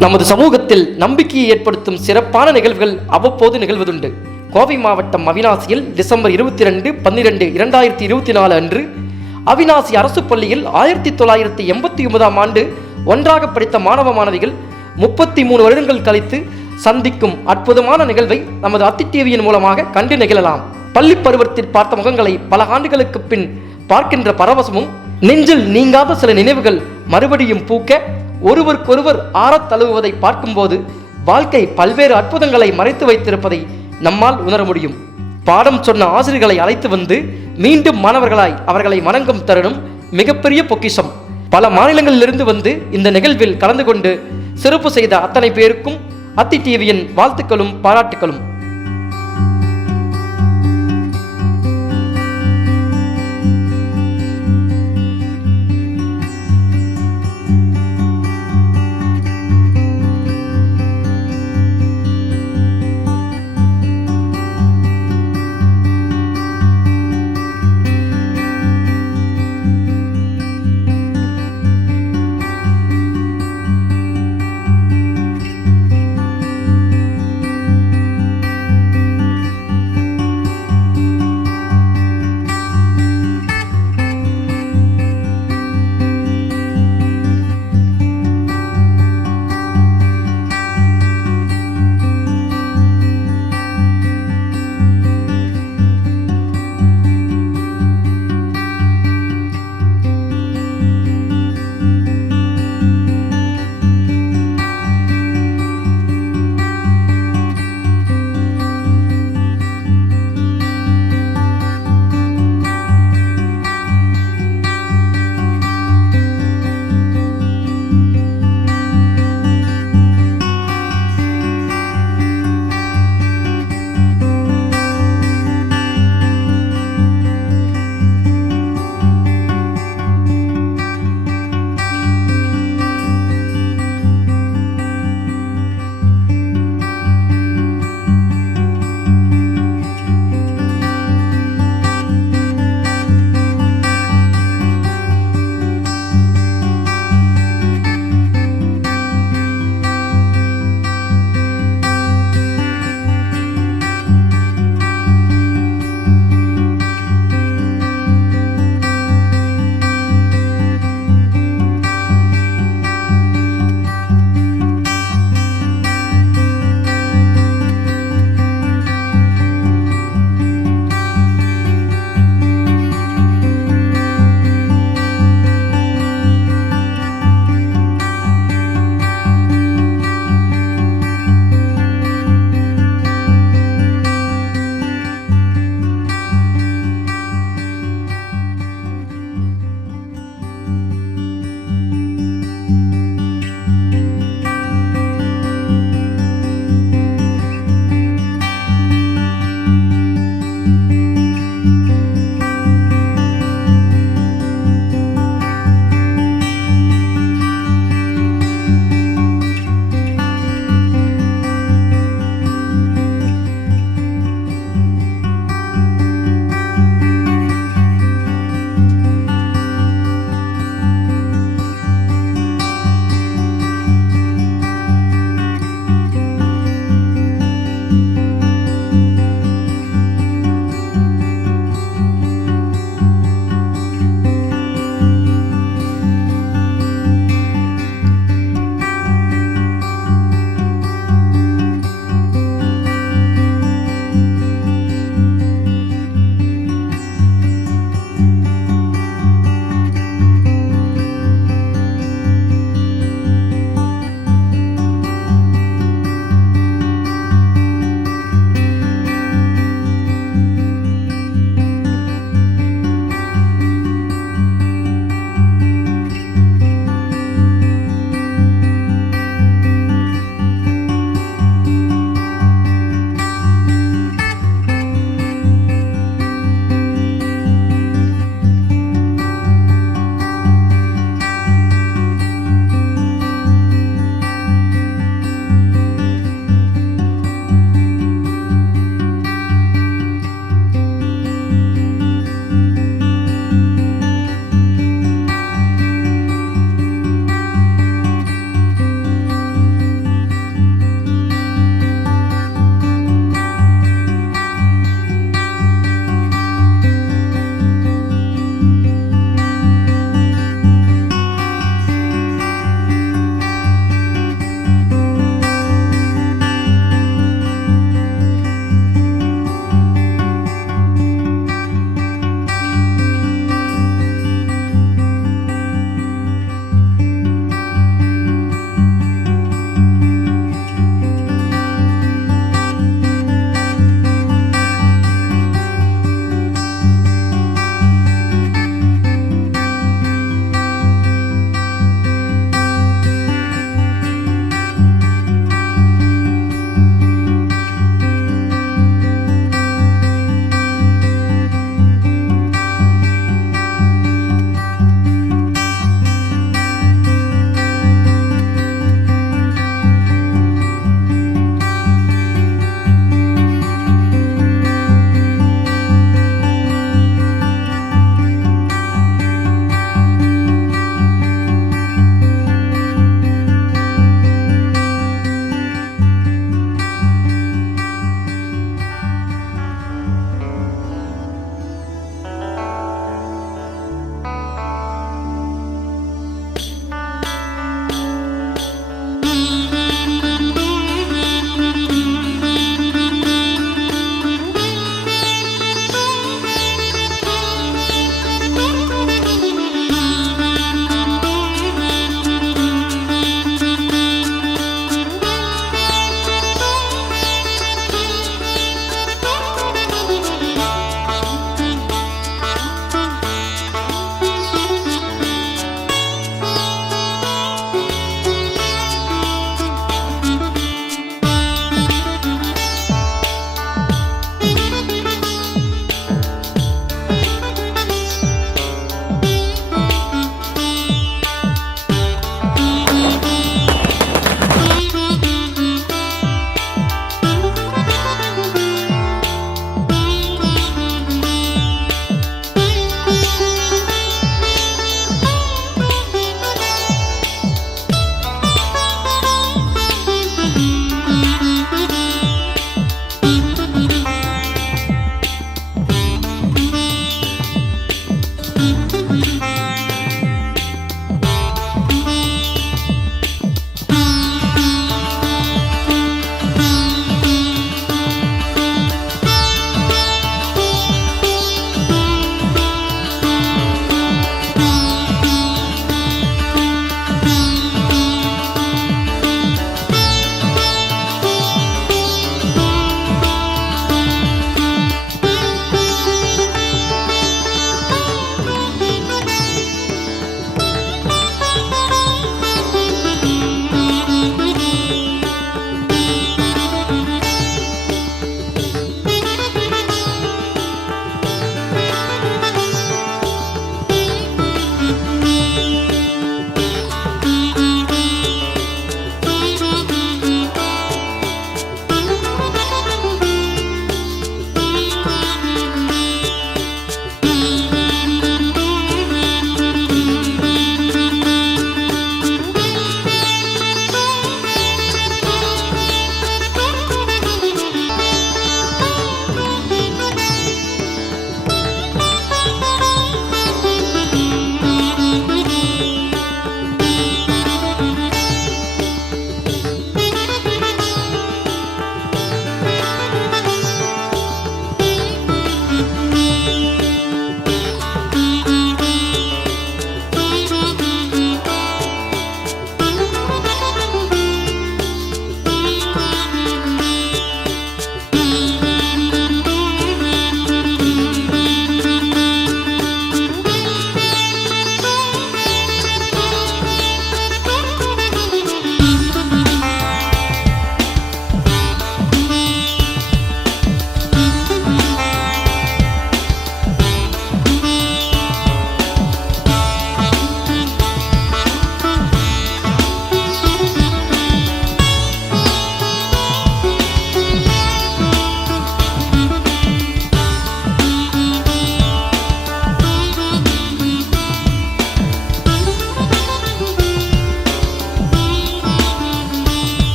நமது சமூகத்தில் நம்பிக்கையை ஏற்படுத்தும் சிறப்பான நிகழ்வுகள் அவ்வப்போது நிகழ்வதுண்டு. கோவை மாவட்டம் அவிநாசியில் டிசம்பர் 22/12/2024 அன்று அவிநாசி அரசு பள்ளியில் 1989ஆம் ஆண்டு ஒன்றாக படித்த மாணவ மாணவிகள் 33 வருடங்கள் கழித்து சந்திக்கும் அற்புதமான நிகழ்வை நமது அத்தி டிவியின் மூலமாக கண்டு நிகழலாம். பள்ளி பருவத்தில் பார்த்த முகங்களை பல ஆண்டுகளுக்கு பின் பார்க்கின்ற பரவசமும், நெஞ்சில் நீங்காத சில நினைவுகள் மறுபடியும் பூக்க, ஒருவருக்கொருவர் ஆறத் தழுவுவதை பார்க்கும்போது வாழ்க்கை பல்வேறு அற்புதங்களை மறைத்து வைத்திருப்பதை நம்மால் உணர முடியும். பாடம் சொன்ன ஆசிரியர்களை அழைத்து வந்து மீண்டும் மாணவர்களாய் அவர்களை வணங்கும் தருணம் மிகப்பெரிய பொக்கிஷம். பல மாநிலங்களிலிருந்து வந்து இந்த நிகழ்வில் கலந்து கொண்டு சிறப்பு செய்த அத்தனை பேருக்கும் அத்தி டிவியின் வாழ்த்துக்களும் பாராட்டுக்களும்.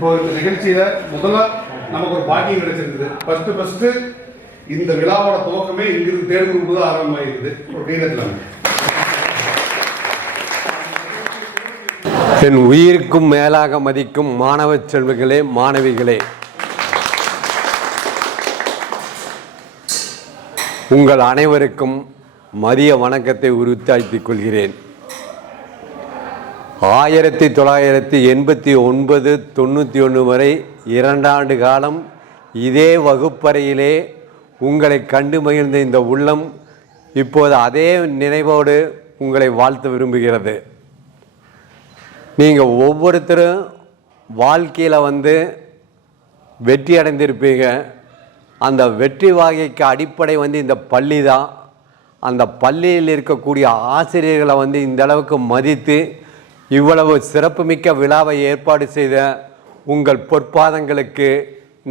இப்போ இந்த நிகழ்ச்சியில முதல்ல நமக்கு ஒரு பாக்கியம் கிடைச்சிருக்குது. ஃபர்ஸ்ட் இந்த விழாவோட துவக்கமே இங்கிருந்து தேர்வு தான் ஆரம்பமாயிருக்குது. ஒரு கீதத்தில் என் உயிருக்கும் மேலாக மதிக்கும் மாணவ செல்வங்களே, மாணவிகளே, உங்கள் அனைவருக்கும் மதிய வணக்கத்தை உரித்தாக்கிக் கொள்கிறேன். 1989, 91 வரை 2 ஆண்டு காலம் இதே வகுப்பறையிலே உங்களை கண்டு மகிழ்ந்த இந்த உள்ளம் இப்போது அதே நினைவோடு உங்களை வாழ்த்த விரும்புகிறது. நீங்கள் ஒவ்வொருத்தரும் வாழ்க்கையில் வெற்றி அடைந்திருப்பீங்க. அந்த வெற்றி வகைக்கு அடிப்படை இந்த பள்ளி தான். அந்த பள்ளியில் இருக்கக்கூடிய ஆசிரியர்களை இந்த அளவுக்கு மதித்து இவ்வளவு சிறப்புமிக்க விழாவை ஏற்பாடு செய்த உங்கள் பொற்பாதங்களுக்கு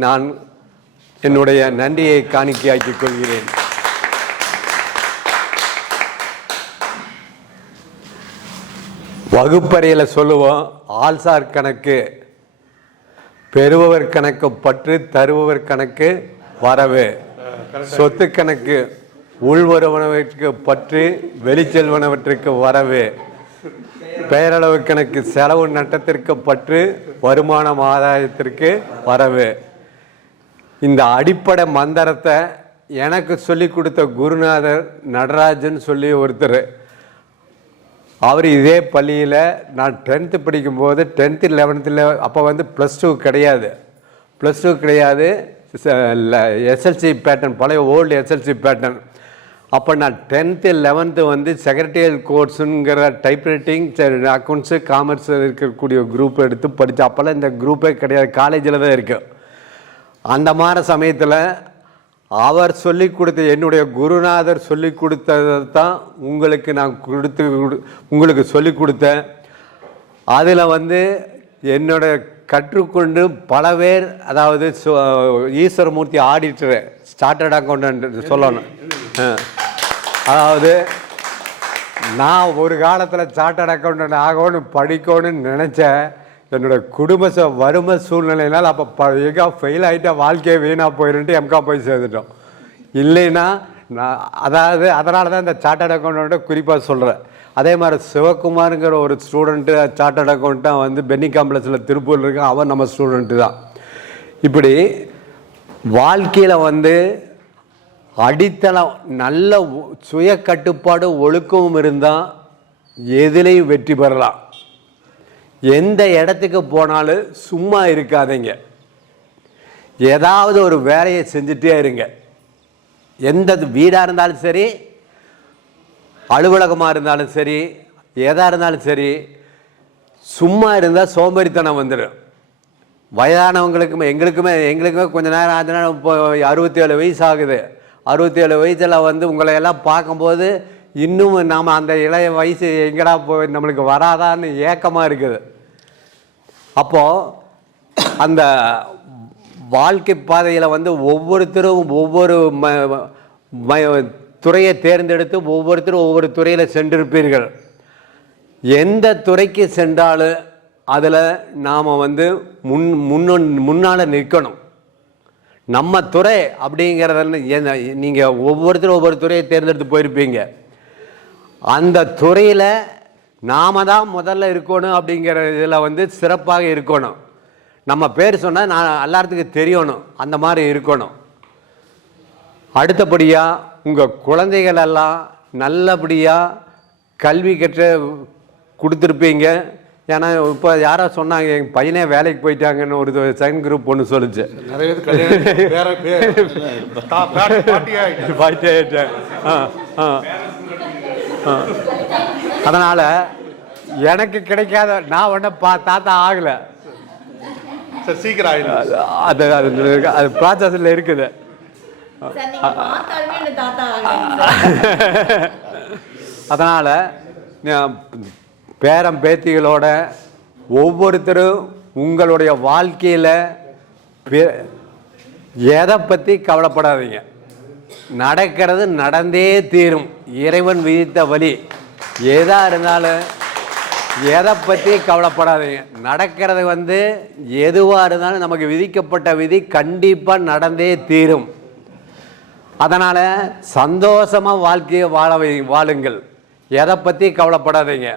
நான் என்னுடைய நன்றியை காணிக்கையாக்கிக் கொள்கிறேன். வகுப்பறையில் சொல்லுவோம், ஆள்சார் கணக்கு, பெறுபவர் கணக்கு பற்று, தருபவர் கணக்கு வரவு, சொத்து கணக்கு உள்வருவனவற்றுக்கு பற்று, வெளிச்செல்வனவற்றுக்கு வரவு, பெயரளவு கணக்கு செலவு நட்டத்திற்கு பற்று, வருமானம் ஆதாயத்திற்கு வரவு. இந்த அடிப்படை மந்திரத்தை எனக்கு சொல்லி கொடுத்த குருநாதர் நடராஜன் சொல்லி ஒருத்தர். அவர் இதே பள்ளியில் நான் 10th படிக்கும்போது 10th 11th அப்போ +2 கிடையாது. +2 கிடையாது, எஸ்எல்சி பேட்டர்ன், பழைய ஓல்டு எஸ்எல்சி பேட்டர்ன். அப்போ நான் 10th 11th செக்ரட்டரியல் கோர்ஸுங்கிற டைப்ரைட்டிங், அக்கௌண்ட்ஸு, காமர்ஸ் இருக்கக்கூடிய குரூப் எடுத்து படித்தேன். அப்போல்லாம் இந்த குரூப்பே கிடையாது, காலேஜில் தான் இருக்குது. அந்த மாதிரி சமயத்தில் அவர் சொல்லி கொடுத்த, என்னுடைய குருநாதர் சொல்லி கொடுத்ததை தான் உங்களுக்கு நான் உங்களுக்கு சொல்லி கொடுத்தேன். அதில் என்னோட கற்றுக்கொண்டு பல பேர், அதாவது ஈஸ்வரமூர்த்தி ஆடிட்டரு, சார்ட்டர்ட் அக்கௌண்டன்ட் சொல்லணும். அதாவது நான் ஒரு காலத்தில் சார்ட்டர்ட் அக்கௌண்டன்ட் ஆகணும்னு படிக்கணும்னு நினச்சேன். என்னோடய குடும்ப வறுமை சூழ்நிலையினால் அப்போ எங்கே ஃபெயில் ஆகிட்ட வாழ்க்கையை வீணாக போயிருந்துட்டு எம்காம் போய் சேர்ந்துட்டோம். இல்லைன்னா நான் அதனால தான் இந்த சார்ட்டர்ட் அக்கௌண்ட்டை குறிப்பாக சொல்கிறேன். அதே மாதிரி சிவகுமாருங்கிற ஒரு ஸ்டூடெண்ட்டு சார்ட்டர்ட் அக்கௌண்ட்டாக பென்னி காம்ப்ளெக்ஸில் திருப்பூரில் இருக்க, அவன் நம்ம ஸ்டூடெண்ட்டு தான். இப்படி வாழ்க்கையில் அடித்தளம் நல்ல சுய கட்டுப்பாடு ஒழுக்கமும் இருந்தால் எதிலையும் வெற்றி பெறலாம். எந்த இடத்துக்கு போனாலும் சும்மா இருக்காதீங்க, ஏதாவது ஒரு வேலையை செஞ்சுட்டே இருங்க. எந்த வீடாக இருந்தாலும் சரி, அலுவலகமாக இருந்தாலும் சரி, எதாக இருந்தாலும் சரி, சும்மா இருந்தால் சோம்பேறித்தனம் வந்துடும். வயதானவங்களுக்குமே எங்களுக்குமே கொஞ்ச நேரம் ஆச்சுன்னா, இப்போ 67 வயசு ஆகுது. 67 வயசில் உங்களை எல்லாம் பார்க்கும்போது இன்னும் நாம் அந்த இளைய வயசு எங்கடா போய் நம்மளுக்கு வராதான்னு ஏக்கமாக இருக்குது. அப்போது அந்த வாழ்க்கை பாதையில் ஒவ்வொருத்தரும் ஒவ்வொரு துறையை தேர்ந்தெடுத்து ஒவ்வொருத்தரும் ஒவ்வொரு துறையில் சென்றிருப்பீர்கள். எந்த துறைக்கு சென்றாலும் அதில் நாம் முன்னால் நிற்கணும். நம்ம துறை அப்படிங்கிறத நீங்கள் ஒவ்வொருத்தரும் ஒவ்வொரு துறையை தேர்ந்தெடுத்து போயிருப்பீங்க. அந்த துறையில் நாம் தான் முதல்ல இருக்கணும். அப்படிங்கிற இதில் சிறப்பாக இருக்கணும். நம்ம பேர் சொன்னால் நான் எல்லாத்துக்கும் தெரியணும், அந்த மாதிரி இருக்கணும். அடுத்தபடியாக உங்கள் குழந்தைகளெல்லாம் நல்லபடியாக கல்வி கற்று கொடுத்துருப்பீங்க. ஏன்னா இப்போ யாரோ சொன்னாங்க, எங்கள் பையனே வேலைக்கு போயிட்டாங்கன்னு ஒரு செகண்ட் குரூப் ஒன்று சொல்லிச்சு. அதனால் எனக்கு கிடைக்காத, நான் ஒன்றும் தாத்தா ஆகலை, சீக்கிரம் அது அது ப்ராசஸில் இருக்குது. அதனால் பேரம் பேத்திகளோட ஒவ்வொருத்தரும் உங்களுடைய வாழ்க்கையில் எதை பற்றி கவலைப்படாதீங்க. நடக்கிறது நடந்தே தீரும். இறைவன் விதித்த வழி எதாக இருந்தாலும் எதை பற்றி கவலைப்படாதீங்க. நடக்கிறது எதுவாக இருந்தாலும் நமக்கு விதிக்கப்பட்ட விதி கண்டிப்பாக நடந்தே தீரும். அதனால் சந்தோஷமாக வாழ்க்கையை வாழுங்கள். எதை பற்றி கவலைப்படாதீங்க.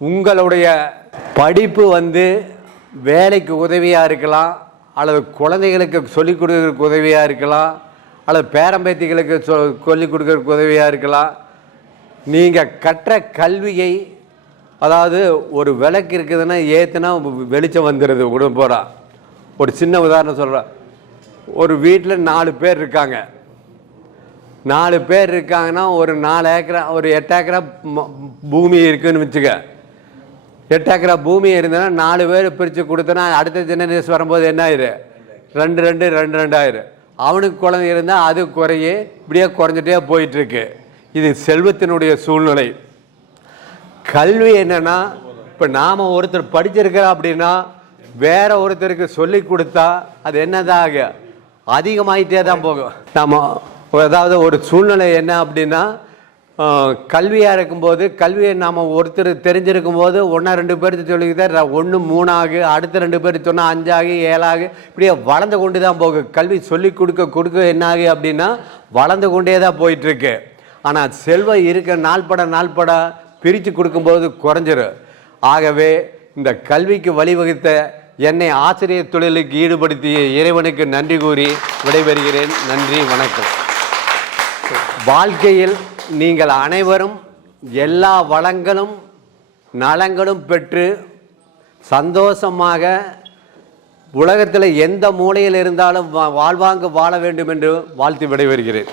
உங்களுடைய படிப்பு வேலைக்கு உதவியாக இருக்கலாம், அல்லது குழந்தைகளுக்கு சொல்லிக் கொடுக்கறதுக்கு உதவியாக இருக்கலாம், அல்லது பேரம்பேத்திகளுக்கு சொல்லிக் கொடுக்கறதுக்கு உதவியாக இருக்கலாம். நீங்கள் கற்ற கல்வியை, அதாவது ஒரு விளக்கு இருக்குதுன்னா ஏற்றுனா வெளிச்சம் வந்துடுது உடம்பு போகிறா. ஒரு சின்ன உதாரணம் சொல்கிறேன். ஒரு வீட்டில் 4 பேர் இருக்காங்க. 4 பேர் இருக்காங்கன்னா ஒரு 4 ஏக்கரா, ஒரு 8 ஏக்கரா பூமி இருக்குதுன்னு வச்சுக்க. 8 ஏக்கரா பூமி இருந்ததுன்னா 4 பேர் பிரித்து கொடுத்தோன்னா அடுத்த ஜெனரேஷன் வரும்போது என்ன ஆயிரு? 2 ஆயிரு. அவனுக்கு குழந்தை இருந்தால் அது குறையே, இப்படியே குறைஞ்சிட்டே போயிட்டுருக்கு. இது செல்வத்தினுடைய சூழ்நிலை. கல்வி என்னன்னா, இப்போ நாம் ஒருத்தர் படிச்சிருக்கிறோம் அப்படின்னா வேற ஒருத்தருக்கு சொல்லி கொடுத்தா அது என்னதாக அதிகமாகிட்டே தான் போகும். நாம் அதாவது ஒரு சூழ்நிலை என்ன அப்படின்னா, கல்வியாக இருக்கும்போது கல்வியை நாம் ஒருத்தர் தெரிஞ்சிருக்கும் போது 1-2 பேருக்கு சொல்லிக்கிட்டா 1 3 ஆகு, அடுத்த 2 பேருக்கு சொன்னால் 5 ஆகு, 7 ஆகு, இப்படியே வளர்ந்து கொண்டு தான் போகும். கல்வி சொல்லி கொடுக்க என்ன ஆகு அப்படின்னா வளர்ந்து கொண்டே தான் போயிட்டுருக்கு. ஆனால் செல்வம் இருக்க நாள்பட பிரித்து கொடுக்கும்போது குறைஞ்சிரும். ஆகவே இந்த கல்விக்கு வழிவகுத்த என்னை ஆசிரியர் தொழிலுக்கு ஈடுபடுத்திய இறைவனுக்கு நன்றி கூறி விடைபெறுகிறேன். நன்றி, வணக்கம். வாழ்க்கையில் நீங்கள் அனைவரும் எல்லா வளங்களும் நலங்களும் பெற்று சந்தோஷமாக உலகத்தில் எந்த மூலையில் இருந்தாலும் வாழ்வாங்கு வாழ வேண்டும் என்று வாழ்த்து விடைபெறுகிறேன்.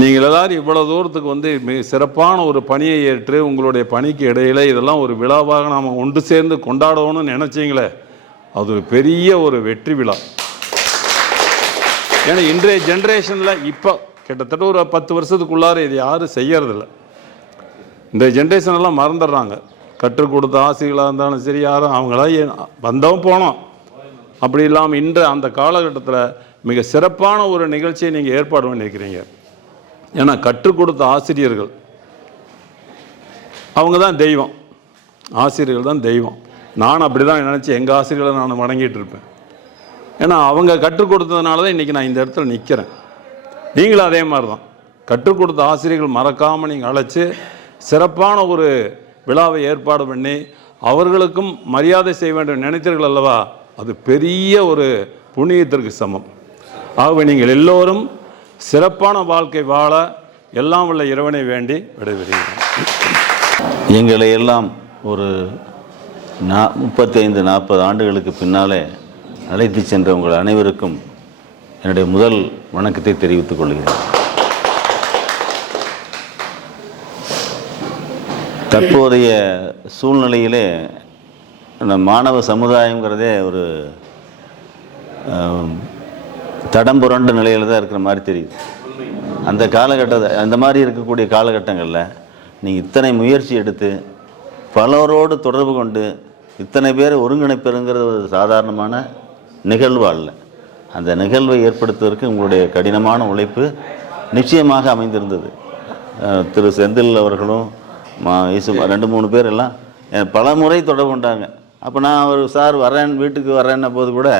நீங்கள் எல்லாரும் இவ்வளோ தூரத்துக்கு மிக சிறப்பான ஒரு பணியை ஏற்று உங்களுடைய பணிக்கு இடையில இதெல்லாம் ஒரு விழாவாக நாம் ஒன்று சேர்ந்து கொண்டாடணும்னு நினச்சிங்களே, அது ஒரு பெரிய ஒரு வெற்றி விழா. ஏன்னா இன்றைய ஜென்ரேஷனில் இப்போ கிட்டத்தட்ட ஒரு 10 வருஷத்துக்குள்ளார இது யாரும் செய்யறதில்ல. இந்த ஜென்ரேஷனெல்லாம் மறந்துடுறாங்க. கற்றுக் கொடுத்த ஆசிரியர்களாக இருந்தாலும் சரி, யாரும் அவங்களா வந்தவும் போனோம். அப்படி இல்லாமல் இன்று அந்த காலகட்டத்தில் மிக சிறப்பான ஒரு நிகழ்ச்சியை நீங்கள் ஏற்பாடு பண்ணியிருக்கிறீங்க. ஏன்னா கற்றுக் கொடுத்த ஆசிரியர்கள் அவங்க தான் தெய்வம். ஆசிரியர்கள் தான் தெய்வம். நான் அப்படி தான் நினச்சி எங்கள் ஆசிரியர்களை நான் வணங்கிட்டு இருப்பேன். ஏன்னா அவங்க கற்றுக் கொடுத்ததுனால தான் இன்றைக்கி நான் இந்த இடத்துல நிற்கிறேன். நீங்களும் அதே மாதிரி தான் கற்றுக் கொடுத்த ஆசிரியர்கள் மறக்காமல் நீங்கள் அழைச்சி சிறப்பான ஒரு விழாவை ஏற்பாடு பண்ணி அவர்களுக்கும் மரியாதை செய்ய வேண்டும் நினைத்தீர்கள் அல்லவா, அது பெரிய ஒரு புண்ணியத்திற்கு சமம். ஆகவே நீங்கள் எல்லோரும் சிறப்பான வாழ்க்கை வாழ எல்லாம் உள்ள இறைவனை வேண்டி விடைபெறுகிறேன். எங்களை எல்லாம் ஒரு 35-40 ஆண்டுகளுக்கு பின்னாலே அழைத்து சென்ற உங்கள் அனைவருக்கும் என்னுடைய முதல் வணக்கத்தை தெரிவித்துக் கொள்கிறேன். தற்போதைய சூழ்நிலையிலே மாணவ சமுதாயங்கிறதே ஒரு தடம்புரண்ட நிலையில் தான் இருக்கிற மாதிரி தெரியுது. அந்த காலகட்டத்தை அந்த மாதிரி இருக்கக்கூடிய காலகட்டங்களில் நீங்கள் இத்தனை முயற்சி எடுத்து பலரோடு தொடர்பு கொண்டு இத்தனை பேரை ஒருங்கிணைப்பதுங்கிறது ஒரு சாதாரணமான நிகழ்வு அல்ல. அந்த நிகழ்வை ஏற்படுத்துவதற்கு உங்களுடைய கடினமான உழைப்பு நிச்சயமாக அமைந்திருந்தது. திரு செந்தில் அவர்களும் 2-3 பேர் எல்லாம் பல முறை தொடர்பு கொண்டாங்க. அப்போ நான் ஒரு சார் வீட்டுக்கு வரேன்ன போது கூட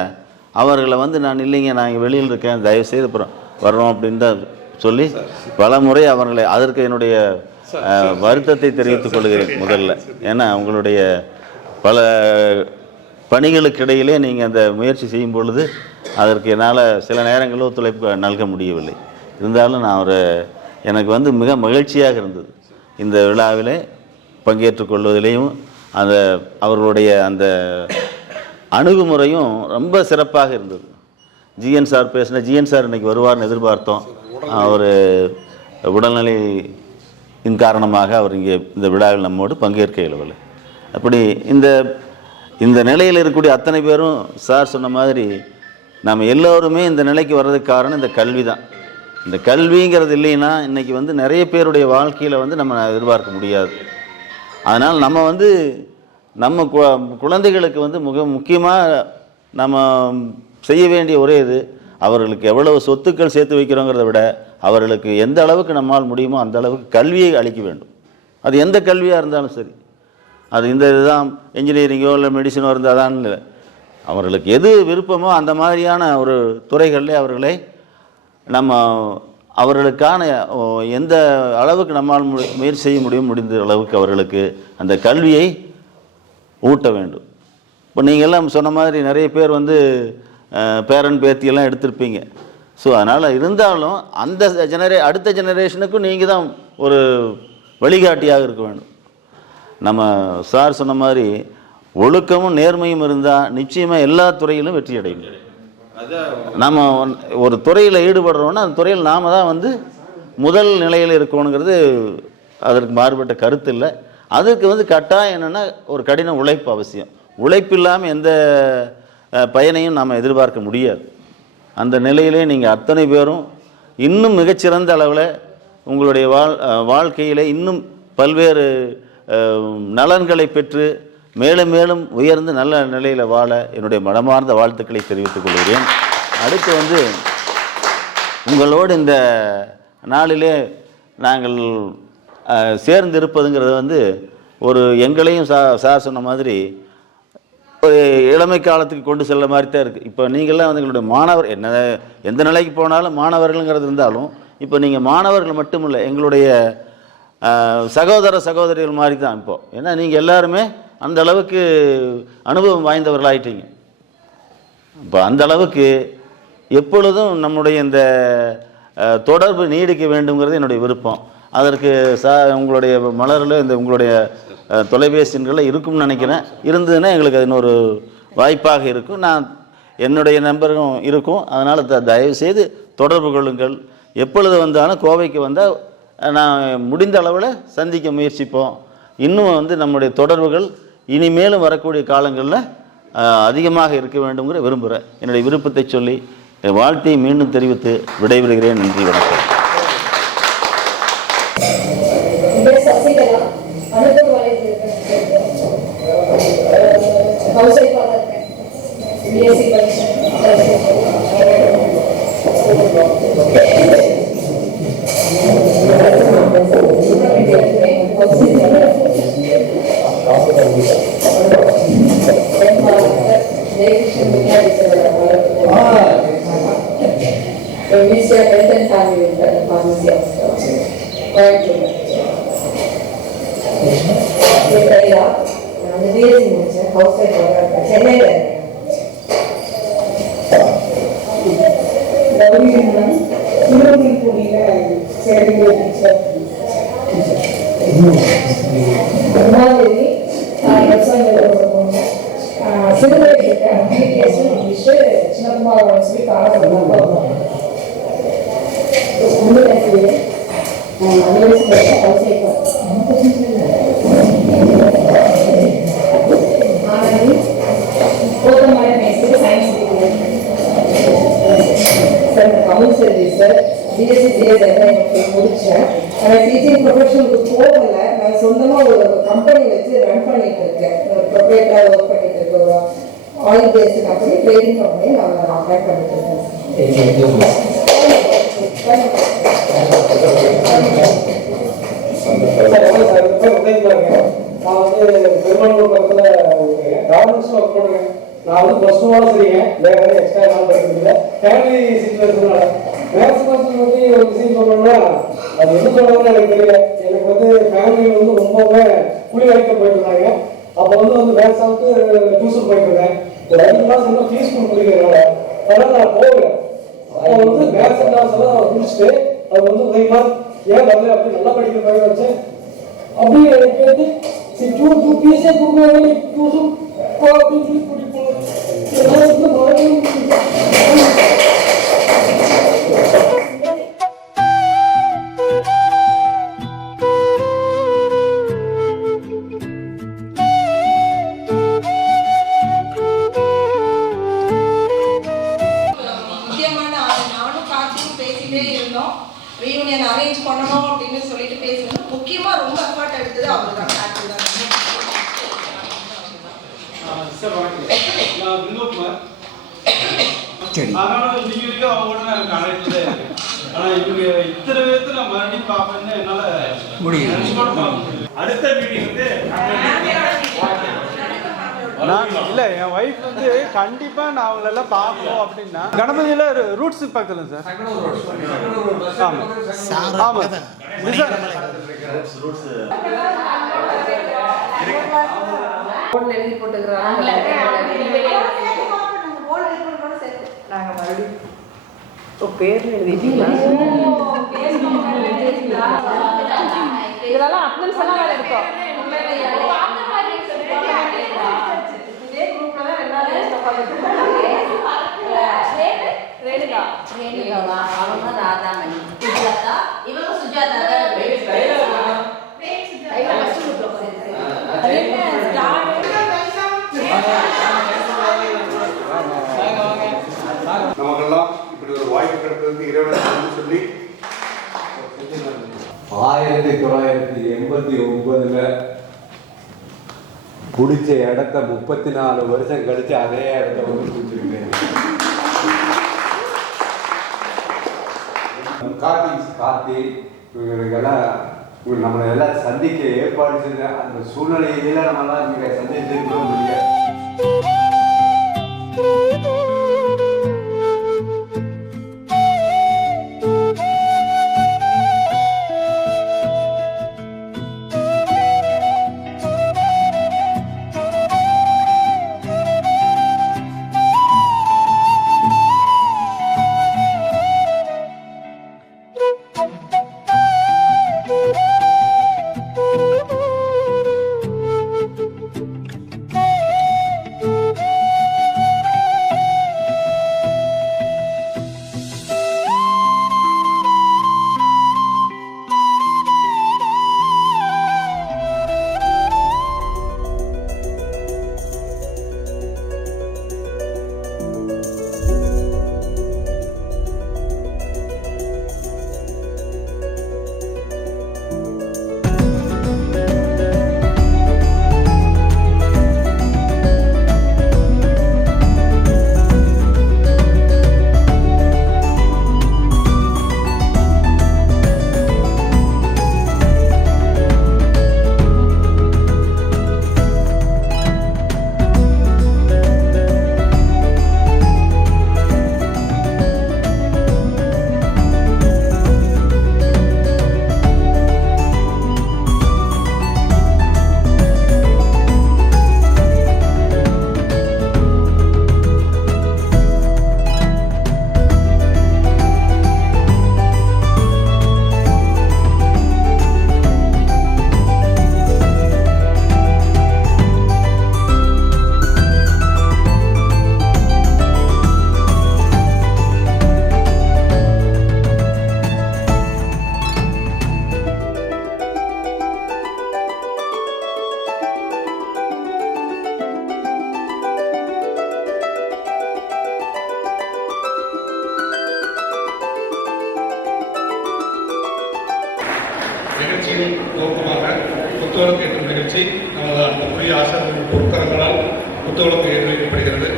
அவர்களை நான் இல்லைங்க, நான் இங்கே வெளியில் இருக்கேன், தயவுசெய்து அப்புறம் வர்றோம் அப்படின்னு தான் சொல்லி பல முறை அவர்களை அதற்கு என்னுடைய வருத்தத்தை தெரிவித்துக் கொள்கிறேன் முதல்ல. ஏன்னா உங்களுடைய பல பணிகளுக்கு இடையிலே நீங்கள் அந்த முயற்சி செய்யும் பொழுது அதற்கு என்னால் சில நேரங்களில் ஒத்துழைப்பு நல்க முடியவில்லை. இருந்தாலும் நான் எனக்கு மிக மகிழ்ச்சியாக இருந்தது இந்த விழாவிலே பங்கேற்றுக் கொள்வதிலேயும். அவர்களுடைய அந்த அணுகுமுறையும் ரொம்ப சிறப்பாக இருந்தது. ஜிஎன் சார் ஜிஎன் சார் இன்றைக்கி வருவார்னு எதிர்பார்த்தோம். அவர் உடல்நிலையின் காரணமாக அவர் இங்கே இந்த விழாவில் நம்மோடு பங்கேற்க இயலவில்லை. அப்படி இந்த நிலையில் இருக்கக்கூடிய அத்தனை பேரும் சார் சொன்ன மாதிரி நாம் எல்லோருமே இந்த நிலைக்கு வர்றதுக்கு காரணம் இந்த கல்வி தான். இந்த கல்விங்கிறது இல்லைன்னா இன்றைக்கி நிறைய பேருடைய வாழ்க்கையில் நம்ம எதிர்பார்க்க முடியாது. அதனால் நம்ம நம்ம குழந்தைகளுக்கு மிக முக்கியமாக நம்ம செய்ய வேண்டிய ஒரே இது, அவர்களுக்கு எவ்வளவு சொத்துக்கள் சேர்த்து வைக்கிறோங்கிறத விட அவர்களுக்கு எந்த அளவுக்கு நம்மால் முடியுமோ அந்த அளவுக்கு கல்வியை அளிக்க வேண்டும். அது எந்த கல்வியாக இருந்தாலும் சரி, அது இந்த இதுதான் இன்ஜினியரிங்கோ இல்லை மெடிசனோ இருந்தால் தான் இல்லை, அவர்களுக்கு எது விருப்பமோ அந்த மாதிரியான ஒரு துறைகளில் அவர்களை நம்ம அவர்களுக்கான எந்த அளவுக்கு நம்மால் முயற்சி செய்ய முடிந்த அளவுக்கு அவர்களுக்கு அந்த கல்வியை ஊட்ட வேண்டும். இப்போ நீங்கள் எல்லாம் சொன்ன மாதிரி நிறைய பேர் வந்து பேரன் பேத்தியெல்லாம் எடுத்திருப்பீங்க. ஸோ அதனால் இருந்தாலும் அந்த அடுத்த ஜெனரேஷனுக்கும் நீங்கள் தான் ஒரு வழிகாட்டியாக இருக்க வேண்டும். நம்ம சார் சொன்ன மாதிரி ஒழுக்கமும் நேர்மையும் இருந்தால் நிச்சயமாக எல்லா துறையிலும் வெற்றி அடையும். நம்ம ஒரு துறையில் ஈடுபடுறோன்னா அந்த துறையில் நாம் தான் வந்து முதல் நிலையில் இருக்கணுங்கிறது அதற்கு மாறுபட்ட கருத்து இல்லை. அதுக்கு வந்து கட்டாயம் என்னென்னா ஒரு கடின உழைப்பு அவசியம். உழைப்பு இல்லாமல் எந்த பயனையும் நாம் எதிர்பார்க்க முடியாது. அந்த நிலையிலே நீங்கள் அத்தனை பேரும் இன்னும் மிகச்சிறந்த அளவில் உங்களுடைய வாழ்க்கையில் இன்னும் பல்வேறு நலன்களை பெற்று மேலும் மேலும் உயர்ந்து நல்ல நிலையில் வாழ என்னுடைய மனமார்ந்த வாழ்த்துக்களை தெரிவித்துக் கொள்கிறேன். அடுத்து வந்து உங்களோடு இந்த நாளிலே நாங்கள் சேர்ந்து இருப்பதுங்கிறது வந்து ஒரு எங்களையும் சார் சொன்ன மாதிரி ஒரு இளமை காலத்துக்கு கொண்டு செல்ல மாதிரி தான் இருக்குது. இப்போ நீங்கள்லாம் வந்து எங்களுடைய மாணவர் எந்த நிலைக்கு போனாலும் மாணவர்கள்ங்கிறது இருந்தாலும் இப்போ நீங்கள் மாணவர்கள் மட்டும் இல்லை, எங்களுடைய சகோதர சகோதரிகள் மாதிரி தான் இப்போது. ஏன்னா நீங்கள் எல்லாருமே அந்த அளவுக்கு அனுபவம் வாய்ந்தவர்களாயிட்டீங்க. இப்போ அந்த அளவுக்கு எப்பொழுதும் நம்முடைய இந்த தொடர்பு நீடிக்க வேண்டுங்கிறது என்னுடைய விருப்பம். அதற்கு உங்களுடைய மலரில் இந்த உங்களுடைய தொலைபேசி எண்களில் இருக்கும்னு நினைக்கிறேன். இருந்ததுன்னா எங்களுக்கு அது இன்னொரு வாய்ப்பாக இருக்கும். நான் என்னுடைய நம்பரும் இருக்கும். அதனால் தயவுசெய்து தொடர்பு கொள்ளுங்கள். எப்பொழுது வந்தாலும் கோவைக்கு வந்தால் நான் முடிந்த அளவில் சந்திக்க முயற்சிப்போம். இன்னும் வந்து நம்முடைய தொடர்புகள் இனிமேலும் வரக்கூடிய காலங்களில் அதிகமாக இருக்க வேண்டுங்கிற விரும்புகிறேன். என்னுடைய விருப்பத்தை சொல்லி வாழ்த்தை மீண்டும் தெரிவித்து விடைபெறுகிறேன். நன்றி, வணக்கம். டீச்சிங் ப்ரொஃபஷனுக்கு போகல, நான் சொந்தமாக ஒரு கம்பெனி வச்சு ரன் பண்ணிட்டு இருக்கேன். ப்ரொப்ரைட்டராக ஒர்க் பண்ணிட்டு இருக்கேன். ஒரு oil based company, trading company நான் ரன் பண்ணிட்டு இருக்கேன். நான் வந்து பெருமாள் பக்கத்தில் கவர்மெண்ட்ஸில் ஒர்க் பண்ணுறேன். நான் வந்து +2 சரிங்க, வேற எக்ஸ்ட்ரா நான் படிக்கிறதில்லை. ஃபேமிலி சிச்சுவேஷனால மேக்ஸ் பற்றி ஒரு விஷயம் சொல்லணும்னா அது என்ன சொல்றதுன்னு எனக்கு தெரியல. எனக்கு வந்து ஃபேமிலியில் வந்து ரொம்பவே குழி வரைக்க போயிட்டு இருந்தாங்க. அப்போ வந்து மேக்ஸ் வந்து டியூஷன் போயிட்டு இருந்தேன். ஒரு 5 மாதம் இன்னும் ஃபீஸ் கொடுக்குறதுனால அதனால் நான் போகிறேன். அப்போ வந்து மேக்ஸ் கிளாஸ் எல்லாம் முடிச்சுட்டு அது வந்து உதவிமா ஏன் வரல அப்படி நல்லா படிக்கிற மாதிரி வச்சேன். அப்படி எனக்கு கேட்டு பீஸே கொடுக்க வேண்டிய டியூஷன் அப்படின்னு சொல்லி கூட்டிட்டு போனேன். ரீயூனியன் அரேஞ்ச் பண்ணணும் அப்படின்னு சொல்லிட்டு பேசுறது முக்கியமாக ரொம்ப எஃபர்ட் எடுத்தது அவர் தான். அதனால இன்னைக்கு வரைக்கும் அவங்க கூட எனக்கு அழைப்புதே இருக்கு. ஆனால் இவங்க இத்தனை பேர்த்து நான் மறுபடியும் பார்ப்பேன்னு என்னால் நினைச்சு கூட பார்க்க முடியும். அடுத்த மீட்டிங் வந்து நான் இல்லை என் ஒய்ஃப் வந்து கண்டிப்பாக நான் அவங்களெல்லாம் பார்க்கணும் அப்படின்னா கணபதியில் ரூட்ஸ் பக்கத்தில் சார். ஆமாம் ஆமாம் சார். எழுதி போட்டுக்கிறாங்க. பேர்ல எழுதிட்டீங்களா? இதெல்லாம் அப்ளன்ஸ் எல்லாம் வேற இருக்கும். இதே குரூப்ல தான் எல்லாரும் ரேணுகாவா அவங்க ராதாமணி சுஜாதா இவங்க சுஜாதா நமக்கெல்லாம் இப்படி ஒரு வாய்ப்பு கிடைத்ததுக்கு இறைவனை சொல்லி 1989 பிடிச்ச இடத்த 34 வருஷம் கழிச்சு அதே இடத்த வந்து பிடிச்சிருக்கேன். கார்த்தி இவங்களுக்கெல்லாம் நம்மளை எல்லாம் சந்திக்க ஏற்பாடு செஞ்ச அந்த சூழ்நிலையில நம்மளாம் இங்கே சந்திச்சிருக்க முடியாது. நிகழ்ச்சியின் நோக்கமாக புத்தகத்தை என்ற நிகழ்ச்சி நமது அன்புக்குரிய ஆசிரியர்கள் பொருட்கரங்களால் புத்தகத்தை ஏற்றி வைக்கப்படுகிறது.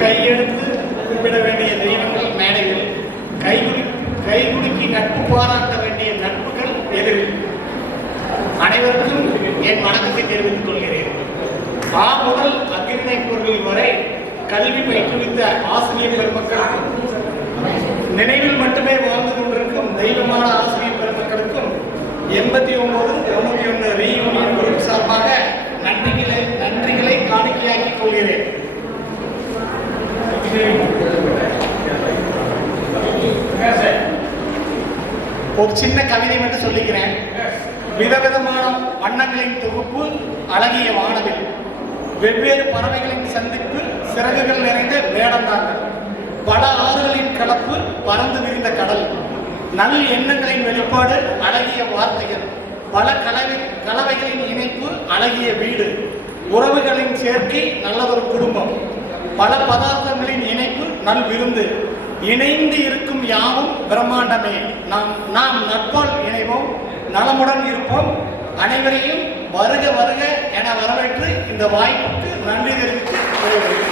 கையெடுத்து குறிப்பிட வேண்டிய தெய்வங்கள் மேடைகள், கைகுலுக்கி நட்பு பாராட்ட வேண்டிய நட்புகள் எதிரில். அனைவருக்கும் என் வணக்கத்தை தெரிவித்துக் கொள்கிறேன். ஆ முதல் அக்கிரிணை பொருள் வரை கல்வி பயிற்றுவித்த ஆசிரியர் பெருமக்களுக்கும், நினைவில் மட்டுமே வாழ்ந்து கொண்டிருக்கும் தெய்வமான ஆசிரியர் பெருமக்களுக்கும் 89-91 ரீயூனியன் குரூப் சார்பாக நன்றிகளை காணிக்கையாக்கிக் கொள்கிறேன். ஒரு சின்ன கவிதை மட்டும் சொல்லிக்கிறேன். விதவிதமான வண்ணங்களின் தொகுப்பு அழகிய வானவில், வெவ்வேறு பறவைகளின் சந்திப்பு, சிறகுகள் நிறைந்த வேடந்தாங்கள், பல ஆறுகளின் கலப்பு, பறந்து விரிந்த கடல், நல் எண்ணங்களின் வெளிப்பாடு, அழகிய வார்த்தைகள், பல கலவைகளின் இணைப்பு, அழகிய வீடு, உறவுகளின் சேர்க்கை, நல்லதொரு குடும்பம், பல பதார்த்தங்களின் இணைப்பு, நல் விருந்து, இணைந்து இருக்கும் யாவும் பிரம்மாண்டமே. நாம் நட்பால் இணைவோம், நலமுடன் இருப்போம். அனைவரையும் வருக வருக என வரவேற்று இந்த வாய்ப்புக்கு நன்றி தெரிவித்து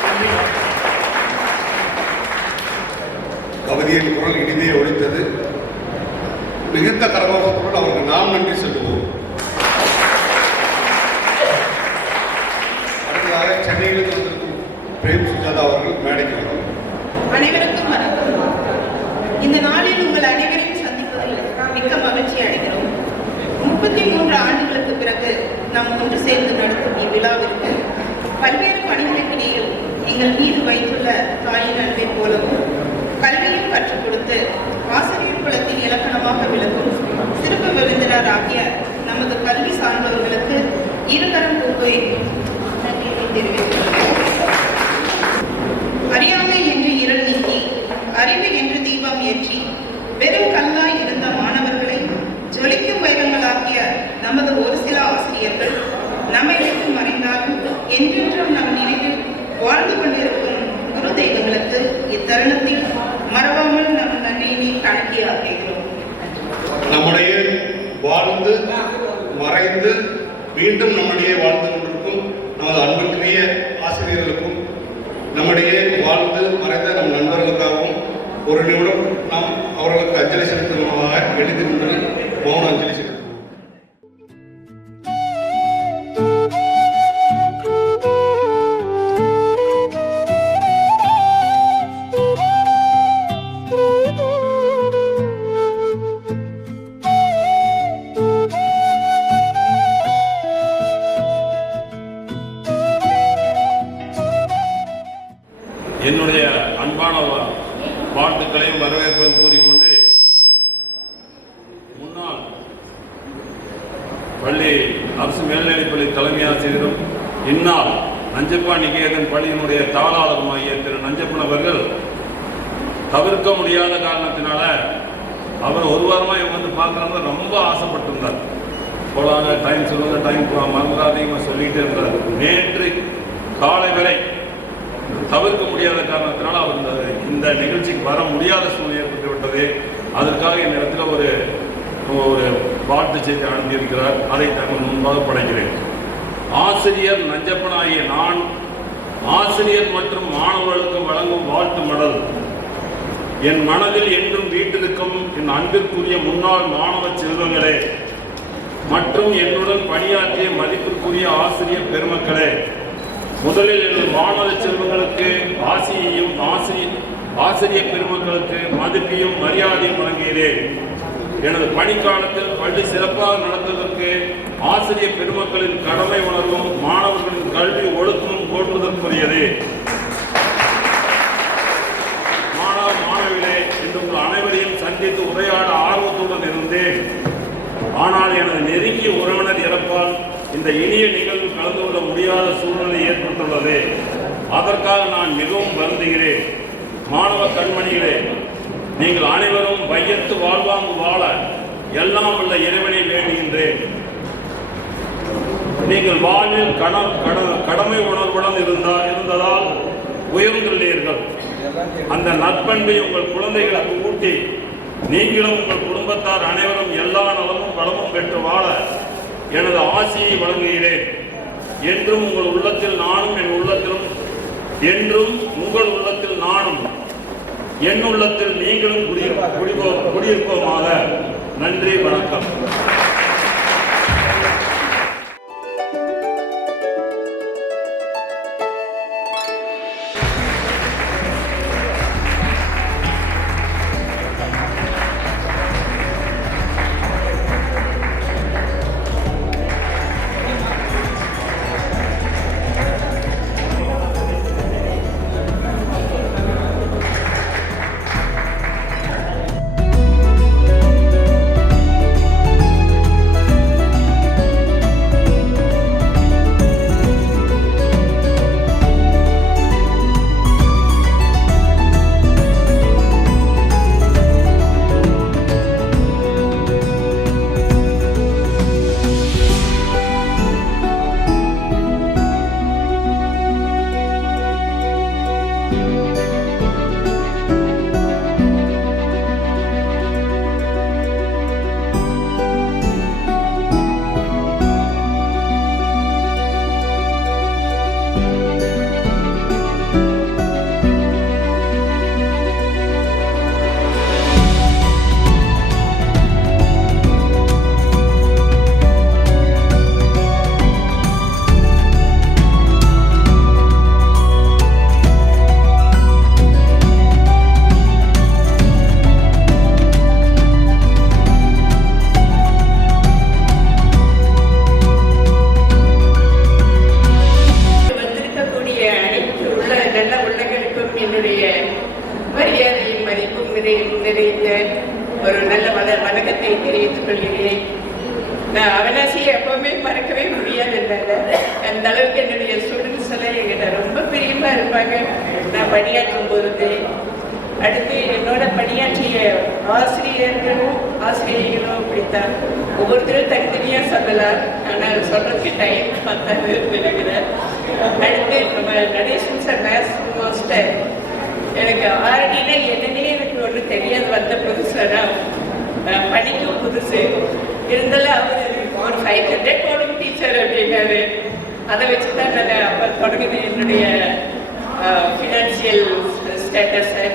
நன்றி. கவிதையின் குரல் இனிதே ஒழித்தது. மிகுந்த கரகோஷத்துடன் அவருக்கு நாம் நன்றி சொல்லுவோம். அடுத்ததாக சென்னையிலிருந்து வந்திருக்கும் பிரேம் சுஜாதா அவர்கள் மேடைக்கு வரும். அனைவருக்கும் வணக்கம். இந்த நாளில் உங்கள் அனைவரையும் சந்திப்பதில் நாம் மிக்க மகிழ்ச்சி அடைகிறோம். 33 ஆண்டுகளுக்கு பிறகு நாம் ஒன்று சேர்ந்து நடத்தும் இவ்விழாவிற்கு பல்வேறு பணிகளுக்கிடையில் நீங்கள் மீது வைத்துள்ள தாயின் அன்பை போலவும் கல்வியும் கற்றுக் கொடுத்து ஆசிரியர் குலத்தின் இலக்கணமாக விளக்கும் சிறப்பு விருந்தினர் ஆகிய நமது கல்வி சார்ந்தவர்களுக்கு இருதரம் கூப்பை நன்றியை தெரிவித்துள்ளோம். அறியாமை என்று இருள் நீக்கி, அறிவு என்று தீபம் ஏற்றி, வெறும் கல்லாய் இருந்த மாணவர்களை ஜொலிக்கும் வைரங்களாகிய நமது ஒரு சில ஆசிரியர்கள் நம்மை விட்டு மறைந்தாலும் என்றென்றும் நம் நினைவில் வாழ்ந்து கொண்டிருக்கும் குரு தெய்வங்களுக்கு இத்தருணத்தில் மறவாமல் நம் நன்றியினை கணக்கியாகிறோம். நம்முடைய வாழ்ந்து மறைந்து மீண்டும் நம்முடைய வாழ்ந்து கொண்டிருக்கும் நமது அன்புக்குரிய ஆசிரியர்களுக்கும் நம்முடைய வாழ்ந்து மறைந்த நம் நண்பர்களுக்காகவும் ஒரு நிமிடம் நாம் அவர்களுக்கு அஞ்சலி செலுத்துவதாக எழுதி நின்று மௌன அஞ்சலி செலுத்துவோம். என்னுடைய அன்பான வாழ்த்துக்களையும் வரவேற்பையும் கூறிக்கொண்டு, முன்னாள் பள்ளி அரசு மேல்நிலைப்பள்ளி தலைமை ஆசிரியரும் இந்நாள் நஞ்சப்பா நிகேதன் பள்ளியினுடைய தாளாளருமாகிய திரு நஞ்சப்பன் அவர்கள் தவிர்க்க முடியாத காரணத்தினால அவர் ஒரு வாரமாக வந்து பார்க்கறது ரொம்ப ஆசைப்பட்டிருந்தார். போலாங்க, டைம் சொல்லுங்க, டைம் மறந்துடாதீங்க சொல்லிக்கிட்டே இருந்தார். நேற்று காலை வரை தவிர்க்க முடியாத காரணத்தினால் அவர் இந்த நிகழ்ச்சிக்கு வர முடியாத சூழ்நிலை ஏற்பட்டு விட்டது. அதற்காக என்னிடத்தில் ஒரு வாழ்த்து செய்தி அனுப்பியிருக்கிறார். அதை தங்கள் முன்பாக படைக்கிறேன். ஆசிரியர் நஞ்சப்பனாகிய நான் ஆசிரியர் மற்றும் மாணவர்களுக்கு வழங்கும் வாழ்த்து மடல் என் மனதில் என்றும் வீட்டிற்கும் என் அன்பிற்குரிய முன்னாள் மாணவ செல்வங்களே மற்றும் என்னுடன் பணியாற்றிய மதிப்பிற்குரிய ஆசிரியர் பெருமக்களே, முதலில் எனது மாணவ செல்வங்களுக்கு ஆசியையும் ஆசிரியர் பெருமக்களுக்கு மதிப்பையும் மரியாதையும் வழங்குகிறேன். எனது பணிக்காலத்தில் பள்ளி சிறப்பாக நடத்துவதற்கு ஆசிரியர் பெருமக்களின் கடமை உணர்வும் மாணவர்களின் கல்வி ஒழுக்கமும் போற்றுவதற்குரியது. மாணவ மாணவிகளே, இன்று உங்கள் அனைவரையும் சந்தித்து உரையாட ஆர்வத்துடன் இருந்தேன். ஆனால் எனது நெருங்கிய உறவினர் இறப்பால் இந்த இனிய நிகழ்வு கலந்து கொள்ள முடியாத சூழ்நிலை ஏற்பட்டுள்ளது. அதற்காக நான் மிகவும் வருந்துகிறேன். மாணவ கண்மணிகளே, நீங்கள் அனைவரும் வையத்து வாழ்வாங்கு வாழ எல்லாம் உள்ள இறைவனை வேண்டுகின்றேன். நீங்கள் வாழ்வில் கடமை உணர்வுடன் இருந்ததால் உயர்ந்துள்ளீர்கள். அந்த நற்பண்பை உங்கள் குழந்தைகளுக்கு ஊட்டி நீங்களும் உங்கள் குடும்பத்தார் அனைவரும் எல்லா நலமும் வளமும் பெற்று வாழ எனது ஆசியை வழங்குகிறேன். என்றும் உங்கள் உள்ளத்தில் நானும் என் உள்ளத்திலும், என்றும் உங்கள் உள்ளத்தில் நானும் என் உள்ளத்தில் நீங்களும் குடியிருப்போமாக. நன்றி, வணக்கம். அந்த அளவுக்கு என்னுடைய ஸ்டூடெண்ட்ஸ் எல்லாம் என்கிட்ட ரொம்ப பிரியமாக இருப்பாங்க நான் பணியாற்றும் பொழுது. அடுத்து என்னோட பணியாற்றிய ஆசிரியர்களும் அப்படித்தான். ஒவ்வொருத்தரும் தனித்தனியாக சொல்லலாம், ஆனால் சொல்றதுக்கு டைம் பார்த்தாது நினைக்கிறேன். அடுத்து நம்ம நடேசன் சார் மேத்ஸ் மாஸ்டர், எனக்கு ஆர்டினா என்னன்னே எனக்கு ஒன்றும் தெரியாது. வந்த புதுசாக படிக்கும் புதுசு இருந்தாலும் அவர் ஒரு 500 போடும் டீச்சர் அப்படின்னாரு. அதை வச்சு தான் நான் அப்போ தொடங்குது என்னுடைய ஃபினான்சியல் ஸ்டேட்டஸை.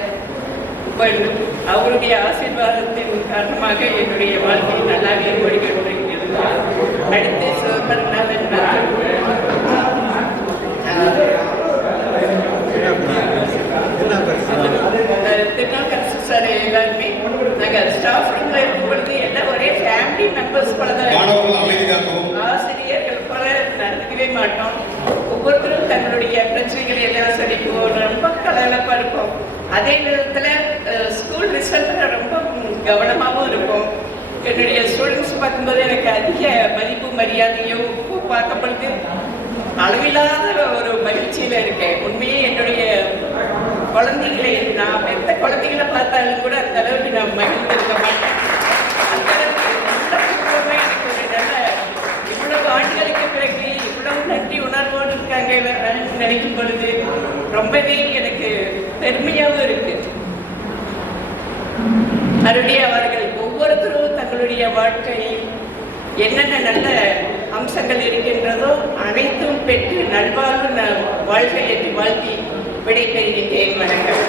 இப்போ அவருடைய ஆசீர்வாதத்தின் காரணமாக என்னுடைய வாழ்க்கை நல்லாவே ஓடிக்கொண்டிருக்கிறது. அடுத்து சிவபெருநாதன் திருநாக்கரசு சார் எல்லாருமே நாங்கள் ஸ்டாஃப் ரூமில் இருக்கும் பொழுது எல்லாம் ஒரே ஃபேமிலி மெம்பர்ஸ் போல தான். ஆசிரியர்கள் போல நடந்துக்கவே மாட்டோம். ஒவ்வொருத்தரும் தங்களுடைய பிரச்சனைகளை எல்லாம் சொல்லிக்குவோம், ரொம்ப கலகலப்பாக இருக்கும். அதே நேரத்தில் ஸ்கூல் ரிசல்ட்டில் ரொம்ப கவனமாகவும் இருக்கும். என்னுடைய ஸ்டூடெண்ட்ஸ் பார்க்கும்போது எனக்கு அதிக மதிப்பு மரியாதையும் பார்க்கப்படுது. அளவில்லாத ஒரு மகிழ்ச்சியில் இருக்கேன். உண்மையே என்னுடைய குழந்தைகளை நான் எந்த குழந்தைகளை பார்த்தாலும் கூட அந்த அளவுக்கு நான் மகிழ்ந்திருக்க மாட்டேன். அந்த அளவுக்கு எனக்கு ஒரு நல்ல இவ்வளவு ஆண்டுகளுக்கு பிறகு இவ்வளவு நன்றி உணர்வோடு இருக்காங்க நினைக்கும் பொழுது ரொம்பவே எனக்கு பெருமையாகவும் இருக்கு. மறுபடியும் அவர்கள் ஒவ்வொருத்தரும் தங்களுடைய வாழ்க்கையில் என்னென்ன நல்ல அம்சங்கள் இருக்கின்றதோ அனைத்தும் பெற்று நல்வாழ்வு வாழ்க்கை என்று வாழ்க்கை விடைபெறுகின்றேன். வணக்கம்.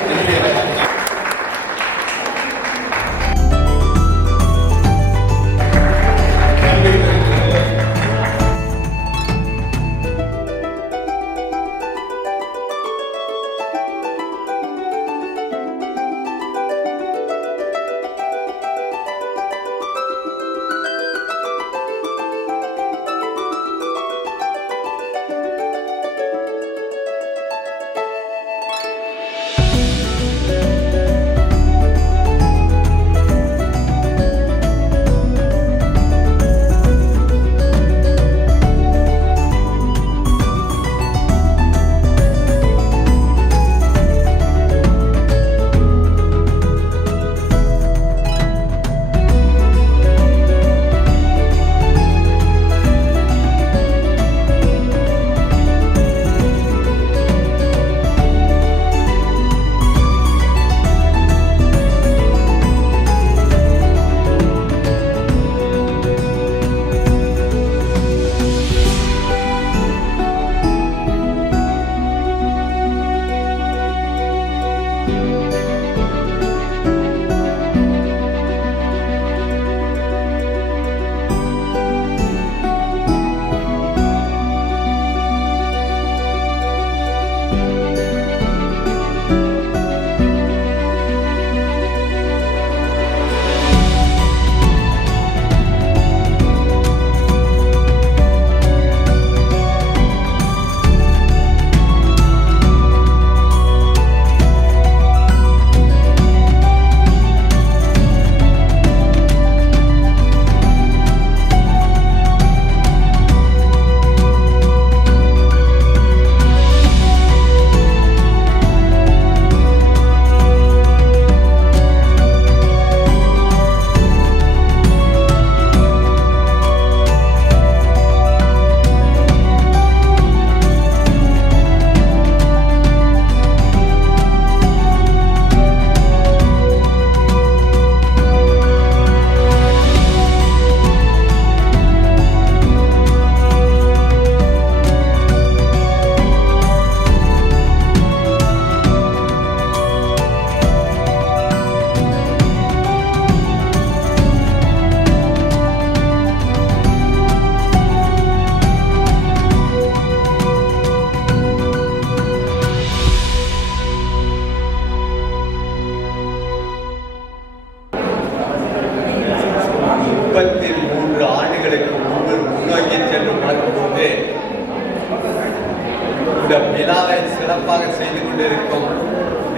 இந்த விழாவை சிறப்பாக செய்து கொண்டிருக்கும்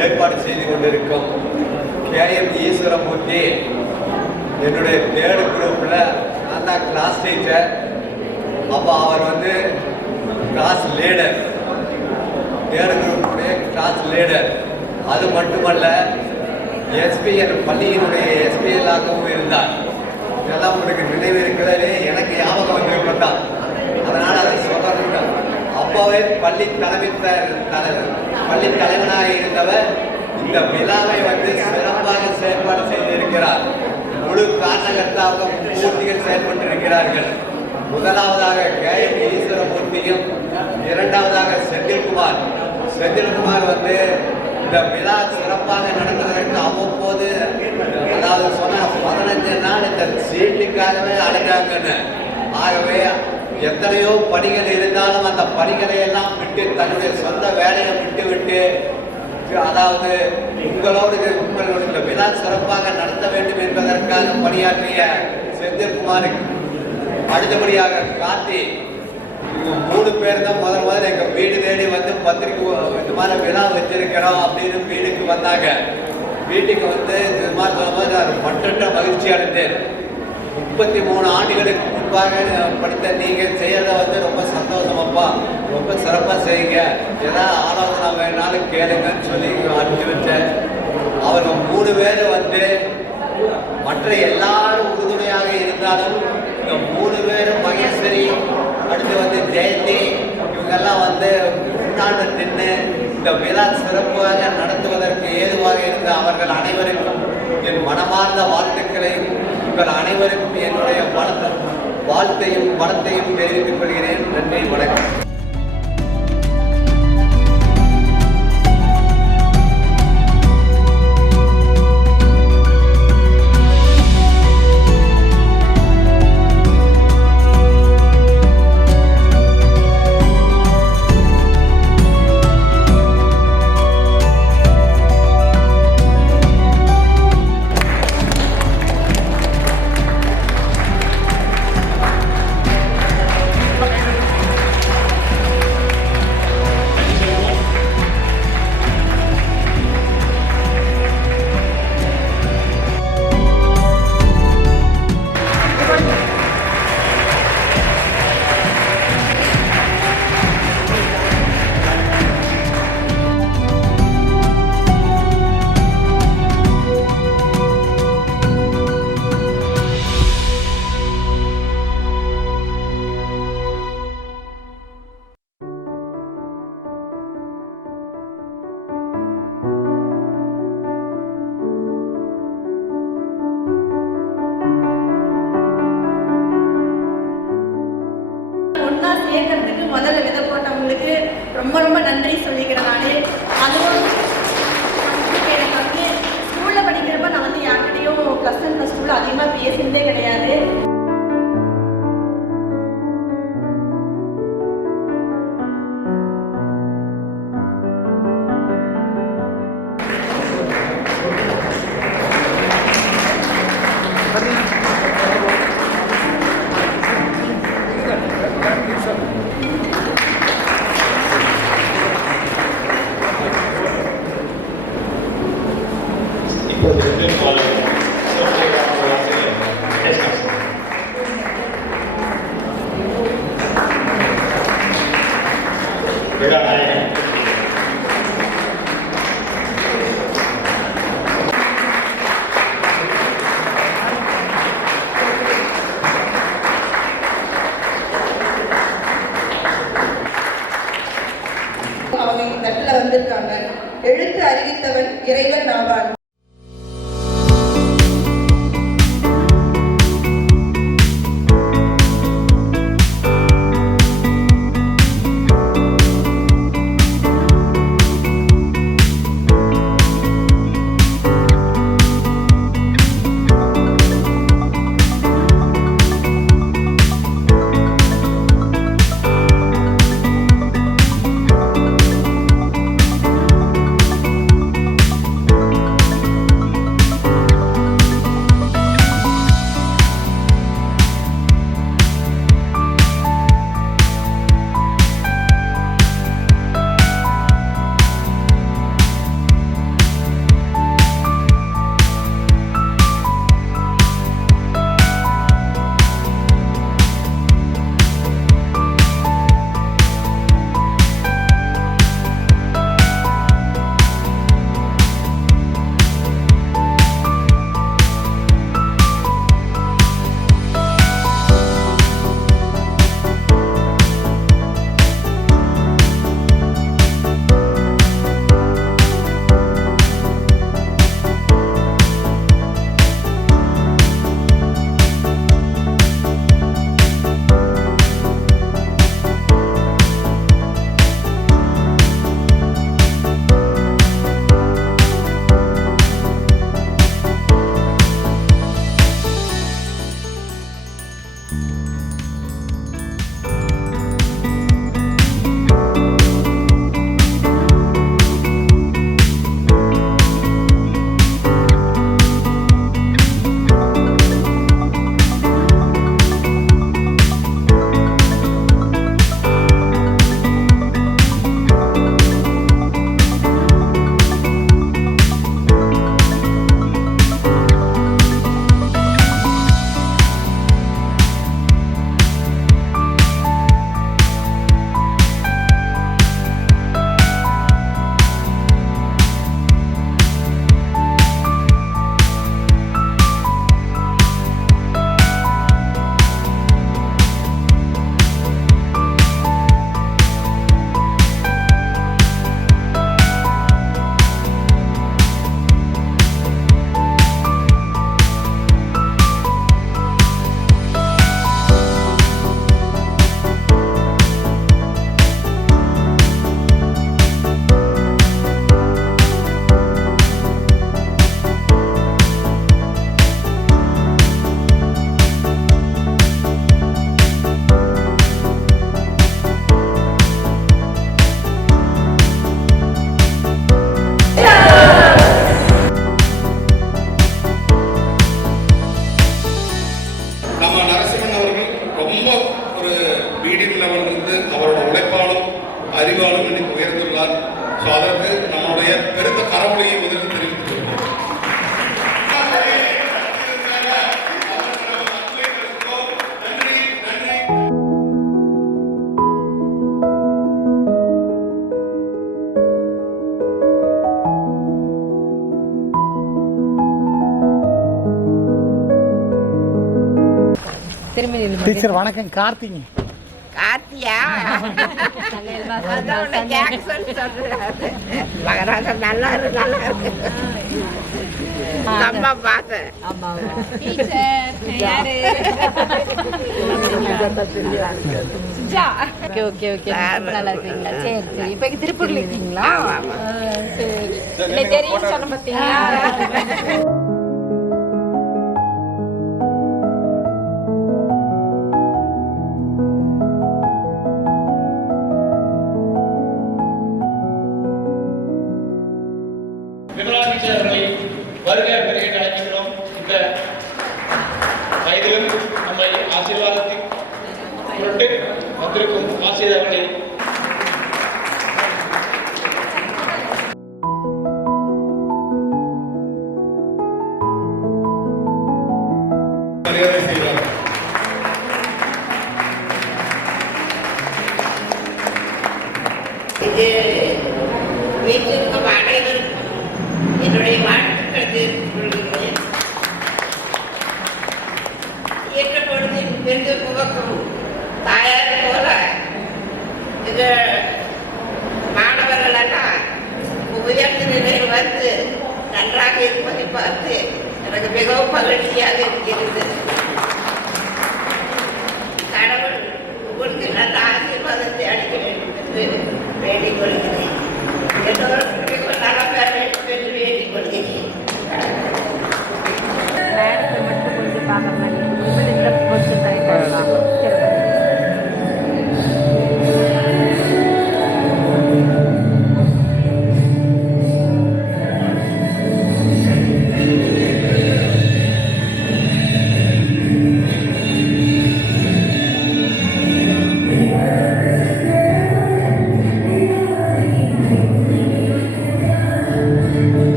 ஏற்பாடு செய்து கொண்டிருக்கும் KM ஈஸ்வரமூர்த்தி, என்னுடைய தேர்ட் குரூப்பில் நான் தான் கிளாஸ் டீச்சர். அப்போ அவர் கிளாஸ் லீடர், தேர்ட் குரூப்புடைய கிளாஸ் லீடர். அது மட்டுமல்ல, எஸ்பிஎல் பள்ளியினுடைய எஸ்பிஎல்லாகவும் இருந்தார். இதெல்லாம் உங்களுக்கு நினைவு இருக்கிறதே, எனக்கு ஞாபகம் வந்திருப்பதான், அதனால் அதை சொல்லணும். அப்போவே பள்ளி தலைவனாக இருந்தவர் இந்த விழாவை சிறப்பாக செயல்பாடு செய்திருக்கிறார். முழு காரணகர்த்தாக மும்மூர்த்திகள் செயல்பட்டிருக்கிறார்கள். முதலாவதாக கேஎம் ஈஸ்வரமூர்த்தியும், இரண்டாவதாக செந்தில்குமார். செந்தில்குமார் இந்த விழா சிறப்பாக நடந்ததற்கு அவ்வப்போது, அதாவது சொன்ன 15 நாள் இந்த சீட்டுக்காகவே அழைக்காங்கன்னு. ஆகவே எத்தனையோ பணிகள் இருந்தாலும் அந்த பணிகளை எல்லாம் விட்டு தன்னுடைய சொந்த வேலையை விட்டு அதாவது உங்களோடு இந்த விழா சிறப்பாக நடத்த வேண்டும் என்பதற்காக பணியாற்றிய செந்தில்குமாருக்கு அடுத்தபடியாக கார்த்தி, 3 பேர் தான் முதல்ல எங்கள் வீடு தேடி பத்திரிக்கை இந்த மாதிரி விழா வச்சிருக்கிறோம் அப்படின்னு வீட்டுக்கு வந்தாங்க. வீட்டுக்கு இது மாதிரி சொல்லும்போது நான் பட்டற்ற மகிழ்ச்சி அடைந்தேன். 33 ஆண்டுகளுக்கு முன்பாக படித்த நீங்கள் செய்யறத ரொம்ப சந்தோஷமாப்பா, ரொம்ப சிறப்பாக செய்யுங்க, ஏதாவது ஆலோசனை வேணாலும் கேளுங்கன்னு சொல்லி அனுப்பி வச்சேன். அவர்கள் 3 பேர் மற்ற எல்லாரும் உறுதுணையாக இருந்தாலும் இந்த 3 பேரும் மகேஸ்வரி, அடுத்து ஜெயந்தி, இவங்கெல்லாம் முன்னாடி நின்று இந்த விழா சிறப்பாக நடத்துவதற்கு ஏதுவாக இருந்த அவர்கள் அனைவருக்கும் என் மனமார்ந்த வாழ்த்துக்களையும் உங்கள் அனைவருக்கும் என்னுடைய வாழ்த்தையும் பலத்தையும் தெரிவித்துக் கொள்கிறேன். நன்றி, வணக்கம். சேர்க்கறதுக்கு முதல்ல விதை போட்டவங்களுக்கு ரொம்ப ரொம்ப நன்றி சொல்லிக்கிறேன். அதுவும் எனக்கு ஸ்கூலில் படிக்கிறப்ப நான் யார்கிட்டையும் +1 +2 அதிகமாக பேசினதே கிடையாது. அவங்க இந்த இடத்துல வந்திருக்காங்க. எழுத்து அறிவித்தவன் இறைவன் ஆவான். ஸோ அதற்கு நம்முடைய பெருத்த கரவொலியை முதலில் தெரிவித்துக் கொள்கிறோம். டீச்சர் வணக்கம். கார்த்திங்க. கார்த்தியா மகராஜன் நல்லா இருக்கு, நல்லா இருக்கு. அம்மா பார்த்தேன். ஓகே ஓகே நல்லா இருக்கீங்களா? சரி சரி. இப்போ திருப்பூர்ல இருக்கீங்களா? சரி தெரியும் சொன்ன பார்த்தீங்களா? வருக வருகை அழைக்கிறோம். இந்த வயதிலும் நம்மை ஆசீர்வாதத்தின் பொருட்டு வந்திருக்கும் ஆசிரியர்களை மரியாதை செய்வார். வீட்டிற்கும் அனைவருக்கும் என்னுடைய வாழ்த்துக்கள் தெரிவித்துக் கொள்கிறேன். இயற்ற பொழுதில் பெருந்து முகக்கும் தாயார் போல இந்த மாணவர்கள் எல்லாம் உயர்ந்த நிலையில் வந்து நன்றாக இருப்பதை பார்த்து எனக்கு மிகவும் மகிழ்ச்சியாக இருக்கிறது. கடவுள் உங்களுக்கு நல்ல ஆசீர்வாதத்தை அளிக்க வேண்டும் என்று வேண்டிக் கொள்கிறேன். எல்லோருக்கும் மிகவும் நல்ல பெற வேண்டும் என்று வேண்டிக் கொள்கிறேன். நேரத்தை மட்டும் கொஞ்சம் பார்க்க மாட்டேங்குது. கொஞ்சம் டைம் ஆகலாம்.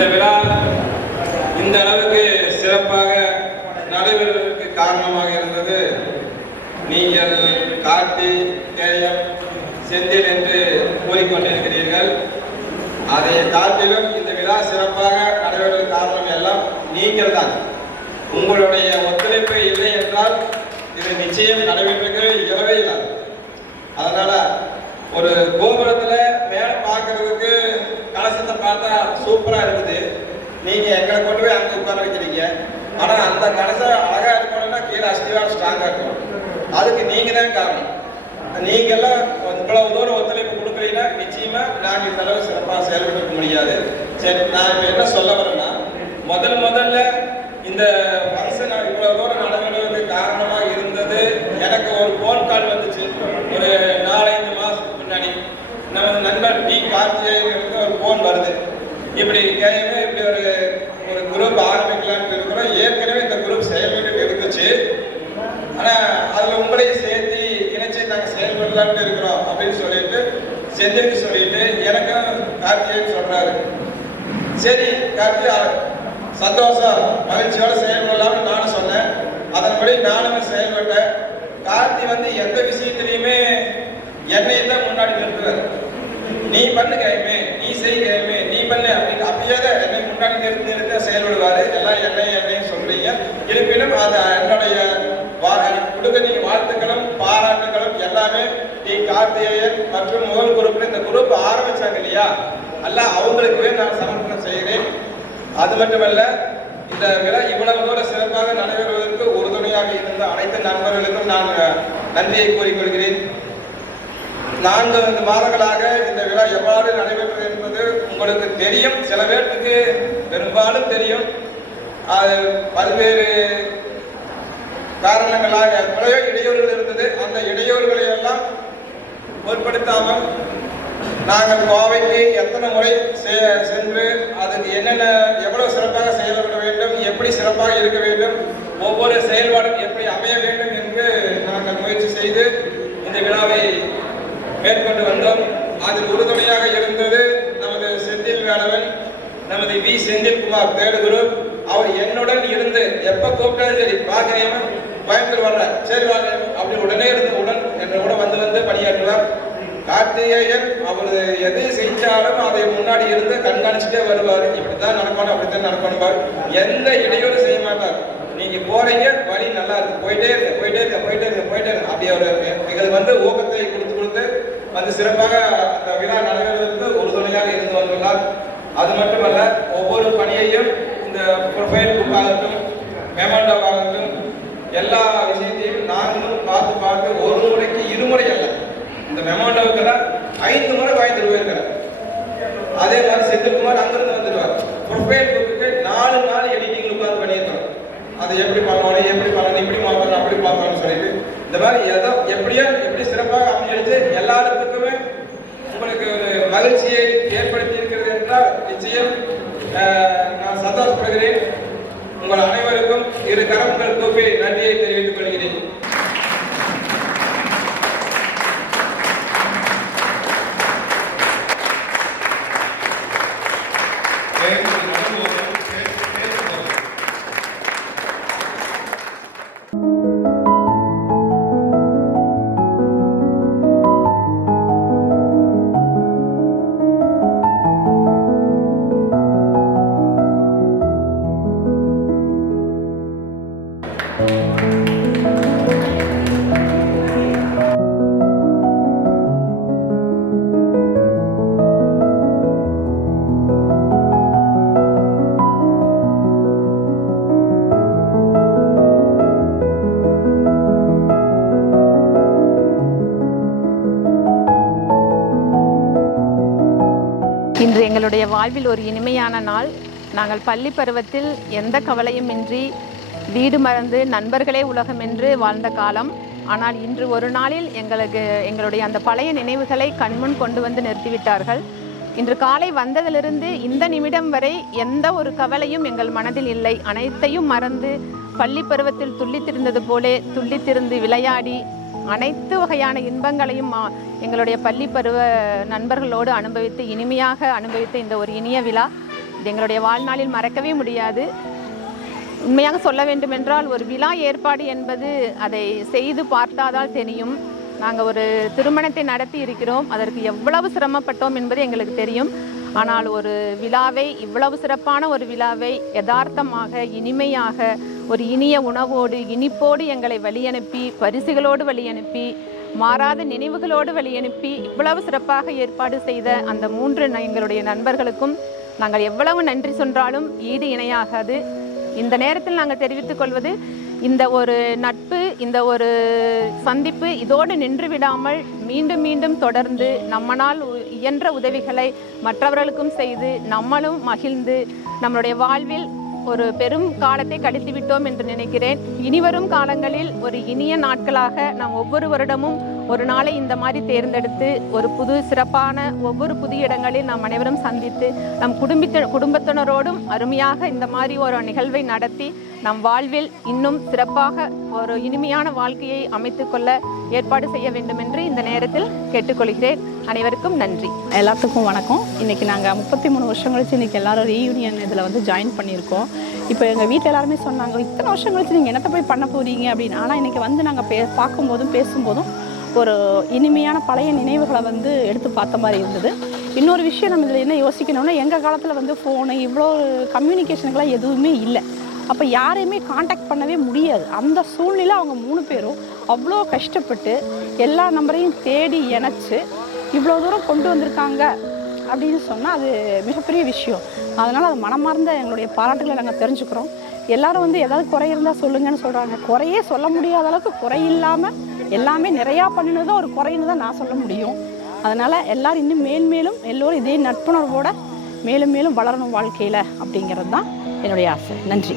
இந்த விழா இந்த அளவுக்கு சிறப்பாக நடைபெறுவதற்கு காரணமாக இருந்தது நீங்கள் கார்த்தி, கேஎம், செந்தில் என்று கூறிக்கொண்டிருக்கிறீர்கள். அதை காட்டிலும் இந்த விழா சிறப்பாக நடைபெறுவதற்கு காரணம் எல்லாம் நீங்கள் தான். உங்களுடைய ஒத்துழைப்பு இல்லை என்றால் இது நிச்சயம் நடைபெற்று இயலவே இல்லை. அதனால ஒரு கோபுரத்துல மேல பார்க்கறதுக்கு கலசத்தை பார்த்தா சூப்பரா இருக்குது. நீங்க எங்களை கொண்டு போய் அங்க உட்கார வைக்கிறீங்க. ஆனா அந்த கலசம் அழகா இருக்கணும்னா கீழே அஸ்திவாரம் ஸ்ட்ராங்கா இருக்கணும். அதுக்கு நீங்க தான் காரணம். நீங்க எல்லாம் இவ்வளவு தூரம் ஒத்துழைப்பு கொடுக்குறீங்கன்னா நிச்சயமா நாங்க இந்த அளவு சிறப்பாக செயல்பட்டு முடியாது. சரி, நான் இப்ப என்ன சொல்ல வரேன்னா, முதல்ல இந்த ஃபங்க்ஷன் இவ்வளவு தூரம் நடைபெறுவதற்கு காரணமாக இருந்தது, எனக்கு ஒரு போன் கால் வந்துச்சு ஒரு 4-5 மாசத்துக்கு முன்னாடி. நம்ம நண்பர் டி கார்த்திகேயனுக்கு ஒரு போன் வருது, இப்படி கேட்கவே இப்படி ஒரு குரூப் ஆரம்பிக்கலாம்னு இருக்கிறோம். ஏற்கனவே இந்த குரூப் செயல்பட்டு இருந்துச்சு. ஆனா அதுல உங்களையும் சேர்த்து இணைச்சு நாங்க செயல்படலாம்னு இருக்கிறோம் அப்படின்னு சொல்லிட்டு செந்திலுக்கு சொல்லிட்டு எனக்கும் கார்த்திகேயன் சொல்றாரு. சரி கார்த்திகா, சந்தோஷம், மகிழ்ச்சியோட செயல்படலாம்னு நானும் சொன்னேன். அதன்படி நானும் செயல்பட்டேன். கார்த்தி எந்த விஷயத்திலையுமே என்னையும் தான் முன்னாடி நிறுத்துவார். நீ பண்ணு கைமே, நீ செய் கைமே, நீ பண்ணு அப்படின்னு அப்பயே தான் என்னை முன்னாடி நிறுத்த செயல்படுவாரு. எல்லாம் என்னையும் சொல்றீங்க. இருப்பினும் அது என்னுடைய கொடுக்க நீங்க வாழ்த்துக்களும் பாராட்டுகளும் எல்லாமே டி கார்த்திகேயன் மற்றும் முதல் குரூப்ல இந்த குரூப் ஆரம்பிச்சாங்க இல்லையா, அல்ல அவங்களுக்குவே நான் சமர்ப்பணம் செய்கிறேன். அது மட்டுமல்ல, இந்த விழா இவ்வளவு தூரம் சிறப்பாக நடைபெறுவதற்கு உறுதுணையாக இருந்த அனைத்து நண்பர்களுக்கும் நான் நன்றியை கூறிக்கொள்கிறேன். 4 மாதங்களாக இந்த விழா எவ்வாறு நடைபெற்றது என்பது உங்களுக்கு தெரியும். சில பேருக்கு பெரும்பாலும் தெரியும். அது பல்வேறு காரணங்களாக எவ்வளவோ இடையூறுகள் இருந்தது. அந்த இடையூறுகளை எல்லாம் பொருட்படுத்தாமல் நாங்கள் கோவைக்கு எத்தனை முறை சென்று அதுக்கு என்னென்ன எவ்வளவு சிறப்பாக செயல்பட வேண்டும், எப்படி சிறப்பாக இருக்க வேண்டும், ஒவ்வொரு செயல்பாடும் எப்படி அமைய வேண்டும் என்று நாங்கள் முயற்சி செய்து இந்த விழாவை மேற்கொண்டு வந்தோம். அதில் உறுதுணையாக இருந்தது நமது செந்தில் வேலவன், நமது வி செந்தில்குமார் தேர்ட் குரூப். அவர் என்னுடன் இருந்து எப்ப கூப்பிட்டாலும் சரி, பார்க்கிறேன் கோயம்புத்தூர் வர்ற, சரி வாங்க அப்படி உடனே இருந்து என்னோட வந்து பணியாற்றுவார். கார்த்திகேயன் அவர் எது செஞ்சாலும் அதை முன்னாடி இருந்து கண்காணிச்சுட்டே வருவார். இப்படித்தான் நடக்கணும், அப்படித்தான் நடக்கணும், எந்த இடையூறு செய்ய மாட்டார். நீங்க போறீங்க, வழி நல்லா இருக்கு, போயிட்டே இருங்க. அப்படி அவர் எங்களுக்கு ஊக்கத்தை கொடுத்து சிறப்பாக அந்த விழா நடைபெறுவதற்கு உறுதுணையாக இருந்து வந்துள்ளார். அது மட்டுமல்ல, ஒவ்வொரு பணியையும் இந்த ப்ரொஃபைல் புக் ஆகட்டும், மெமோண்டோவாகட்டும், எல்லா விஷயத்தையும் நாங்களும் பார்த்து ஒரு முறைக்கு 2 முறை அல்ல, இந்த மெமோண்டோவுக்கு 5 முறை வாங்கிட்டு போயிருக்கிறார். அதே மாதிரி செந்தில்குமார் அங்கிருந்து வந்துடுவார். ப்ரொஃபைல் புக்கு 4 நாள் எடிட்டிங் உட்கார்ந்து பண்ணியிருக்கிறோம். அதை எப்படி பண்ணணும், இப்படி பார்க்கணும், அப்படி பார்க்கணும்னு சொல்லிட்டு இந்த மாதிரி எப்படி சிறப்பாக அமைச்சு எல்லாருக்குமே உங்களுக்கு ஒரு மகிழ்ச்சியை ஏற்படுத்தி இருக்கிறது என்றால் நிச்சயம் நான் சந்தோஷப்படுகிறேன். உங்கள் அனைவருக்கும் 2 கரங்கள் கூப்பி நன்றியை தெரிவித்துக் கொள்கிறேன். இன்று எங்களுடைய வாழ்வில் ஒரு இனிமையான நாள். நாங்கள் பள்ளி பருவத்தில் எந்த கவலையுமின்றி வீடு மறந்து நண்பர்களே உலகம் என்று வாழ்ந்த காலம். ஆனால் இன்று ஒரு நாளில் எங்களுடைய அந்த பழைய நினைவுகளை கண்முன் கொண்டு வந்து நிறுத்திவிட்டார்கள். இன்று காலை வந்ததிலிருந்து இந்த நிமிடம் வரை எந்த ஒரு கவலையும் எங்கள் மனதில் இல்லை. அனைத்தையும் மறந்து பள்ளி பருவத்தில் துள்ளித்திருந்தது போலே துள்ளித்திருந்து விளையாடி அனைத்து வகையான இன்பங்களையும் எங்களுடைய பள்ளி பருவ நண்பர்களோடு இனிமையாக அனுபவித்த இந்த ஒரு இனிய விழா இது எங்களுடைய வாழ்நாளில் மறக்கவே முடியாது. உண்மையாக சொல்ல வேண்டுமென்றால் ஒரு விழா ஏற்பாடு என்பது அதை செய்து பார்த்தாதால் தெரியும். நாங்கள் ஒரு திருமணத்தை நடத்தி இருக்கிறோம், அதற்கு எவ்வளவு சிரமப்பட்டோம் என்பது எங்களுக்கு தெரியும். ஆனால் ஒரு விழாவை, இவ்வளவு சிறப்பான ஒரு விழாவை யதார்த்தமாக, இனிமையாக, ஒரு இனிய உணவோடு, இனிப்போடு எங்களை வழியனுப்பி, பரிசுகளோடு வழியனுப்பி, மாறாத நினைவுகளோடு வழியனுப்பி இவ்வளவு சிறப்பாக ஏற்பாடு செய்த அந்த 3 எங்களுடைய நண்பர்களுக்கும் நாங்கள் எவ்வளவு நன்றி சொன்னாலும் ஈடு இணையாகாது. இந்த நேரத்தில் நாங்கள் தெரிவித்துக் கொள்வது, இந்த ஒரு நட்பு, இந்த ஒரு சந்திப்பு இதோடு நின்று விடாமல் மீண்டும் மீண்டும் தொடர்ந்து நம்மளால் இயன்ற உதவிகளை மற்றவர்களுக்கும் செய்து நம்மளும் மகிழ்ந்து நம்மளுடைய வாழ்வில் ஒரு பெரும் காலத்தை கழித்து விட்டோம் என்று நினைக்கிறேன். இனிவரும் காலங்களில் ஒரு இனிய நாட்களாக நாம் ஒவ்வொரு வருடமும் ஒரு நாளை இந்த மாதிரி தேர்ந்தெடுத்து ஒரு புது சிறப்பான ஒவ்வொரு புதிய இடங்களில் நாம் அனைவரும் சந்தித்து நம் குடும்பத்தினரோடும் அருமையாக இந்த மாதிரி ஒரு நிகழ்வை நடத்தி நம் வாழ்வில் இன்னும் சிறப்பாக ஒரு இனிமையான வாழ்க்கையை அமைத்துக்கொள்ள ஏற்பாடு செய்ய வேண்டும் என்று இந்த நேரத்தில் கேட்டுக்கொள்கிறேன். அனைவருக்கும் நன்றி. எல்லாத்துக்கும் வணக்கம். இன்றைக்கி நாங்கள் 33 வருஷம் கழிச்சு இன்றைக்கி எல்லோரும் ரீயூனியன் இதில் வந்து ஜாயின் பண்ணியிருக்கோம். இப்போ எங்கள் வீட்டில் எல்லாருமே சொன்னாங்க, இத்தனை வருஷம் கழிச்சு நீங்கள் என்னத்தை போய் பண்ண போகிறீங்க அப்படின்னு. ஆனால் இன்றைக்கி வந்து நாங்கள் பார்க்கும்போதும் பேசும்போதும் ஒரு இனிமையான பழைய நினைவுகளை வந்து எடுத்து பார்த்த மாதிரி இருந்தது. இன்னொரு விஷயம் நம்ம இதில் என்ன யோசிக்கணும்னா, எங்கள் காலத்தில் வந்து ஃபோனு இவ்வளோ கம்யூனிகேஷனுக்கெல்லாம் எதுவுமே இல்லை. அப்போ யாரையுமே காண்டாக்ட் பண்ணவே முடியாது. அந்த சூழ்நிலை அவங்க 3 பேரும் அவ்வளோ கஷ்டப்பட்டு எல்லா நம்பரையும் தேடி இணைச்சி இவ்வளோ தூரம் கொண்டு வந்திருக்காங்க அப்படின்னு சொன்னால் அது மிகப்பெரிய விஷயம். அதனால் அது மனமார்ந்த எங்களுடைய பாராட்டுகளை நாங்கள் தெரிஞ்சுக்கிறோம். எல்லோரும் வந்து ஏதாவது குறை இருந்தால் சொல்லுங்கன்னு சொல்கிறாங்க. குறையே சொல்ல முடியாத அளவுக்கு குறை இல்லாமல் எல்லாமே நிறையா பண்ணினதும் ஒரு குறைன்னு தான் நான் சொல்ல முடியும். அதனால் எல்லோரும் இன்னும் மேலும் எல்லோரும் இதே நட்புணர்வோடு மேலும் மேலும் வளரணும் வாழ்க்கையில் அப்படிங்கிறது தான் என்னுடைய ஆசை. நன்றி.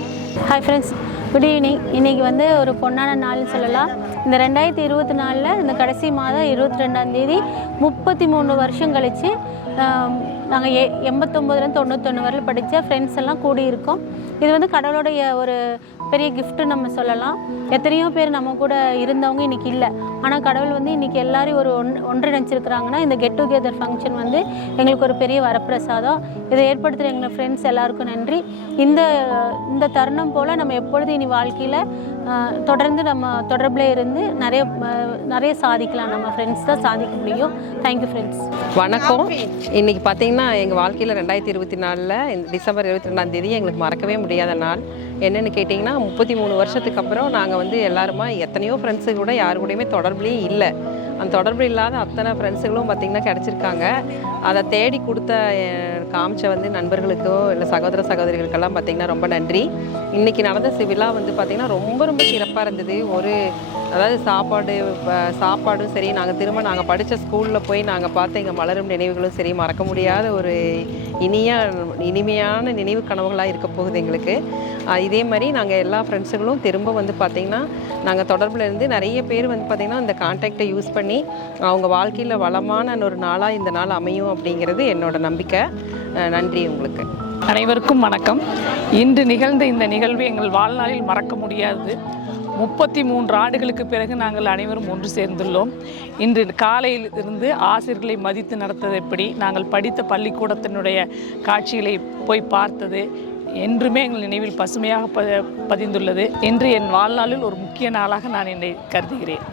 Hi friends, good evening. இன்றைக்கி வந்து ஒரு பொன்னான நாள்னு சொல்லலாம். இந்த 2024 இந்த கடைசி மாதம் 22ஆம் தேதி 33 வருஷம் கழித்து நாங்கள் 89லேருந்து 91 வரையில் படித்த ஃப்ரெண்ட்ஸ் எல்லாம் கூடியிருக்கோம். இது வந்து கடவுளுடைய ஒரு பெரிய கிஃப்ட்டு நம்ம சொல்லலாம். எத்தனையோ பேர் நம்ம கூட இருந்தவங்க இன்றைக்கி இல்லை. ஆனால் கடவுள் வந்து இன்றைக்கி எல்லாரையும் ஒன்றிணைச்சிருக்கிறாங்கன்னா இந்த கெட் டுகெதர் ஃபங்க்ஷன் வந்து எங்களுக்கு ஒரு பெரிய வரப்பிரசாதம். இதை ஏற்படுத்துகிற எங்கள் ஃப்ரெண்ட்ஸ் எல்லாருக்கும் நன்றி. இந்த தருணம் போல் நம்ம எப்பொழுதும் இனி வாழ்க்கையில் தொடர்ந்து நம்ம தொடர்பில் இருந்து நிறைய சாதிக்கலாம். நம்ம ஃப்ரெண்ட்ஸ் தான் சாதிக்க முடியும். Thank you friends. வணக்கம். இன்றைக்கி பார்த்தீங்கன்னா எங்கள் வாழ்க்கையில் 2024 டிசம்பர் 22ஆம் தேதி எங்களுக்கு மறக்கவே முடியாத நாள். என்னென்னு கேட்டிங்கன்னா, 33 வருஷத்துக்கு அப்புறம் நாங்கள் வந்து எல்லாருமா எத்தனையோ ஃப்ரெண்ட்ஸு கூட யாரு கூடயுமே தொடர்புலேயே இல்லை. அந்த தொடர்பு இல்லாத அத்தனை ஃப்ரெண்ட்ஸுகளும் பார்த்திங்கன்னா கிடச்சிருக்காங்க. அதை தேடி கொடுத்த காமிச்ச வந்து நண்பர்களுக்கோ இல்லை சகோதரிகளுக்கெல்லாம் பார்த்திங்கன்னா ரொம்ப நன்றி. இன்றைக்கி நடந்த விழா வந்து பார்த்திங்கன்னா ரொம்ப சிறப்பாக இருந்தது. அதாவது சாப்பாடும் சரி, நாங்கள் படித்த ஸ்கூலில் போய் நாங்கள் பார்த்த எங்கள் மலரும் நினைவுகளும் சரி, மறக்க முடியாத ஒரு இனிமையான நினைவு கனவுகளாக இருக்க போகுது எங்களுக்கு. இதே மாதிரி நாங்கள் எல்லா ஃப்ரெண்ட்ஸுகளும் திரும்ப வந்து பார்த்திங்கன்னா நாங்கள் தொடர்பில் இருந்து நிறைய பேர் வந்து பார்த்திங்கன்னா இந்த கான்டாக்டை யூஸ் பண்ணி அவங்க வாழ்க்கையில் வளமான ஒரு நாளாக இந்த நாள் அமையும் அப்படிங்கிறது என்னோட நம்பிக்கை. நன்றி உங்களுக்கு. அனைவருக்கும் வணக்கம். இன்று நிகழ்ந்த இந்த நிகழ்வு எங்கள் வாழ்நாளில் மறக்க முடியாது. 33 ஆண்டுகளுக்கு பிறகு நாங்கள் அனைவரும் ஒன்று சேர்ந்துள்ளோம். இன்று காலையில் இருந்து ஆசிரியர்களை மதித்து நடத்தது எப்படி, நாங்கள் படித்த பள்ளிக்கூடத்தினுடைய காட்சிகளை போய் பார்த்தது என்றுமே எங்கள் நினைவில் பசுமையாக பதிந்துள்ளது. இன்று என் வாழ்நாளில் ஒரு முக்கிய நாளாக நான் என்னை கருதுகிறேன்.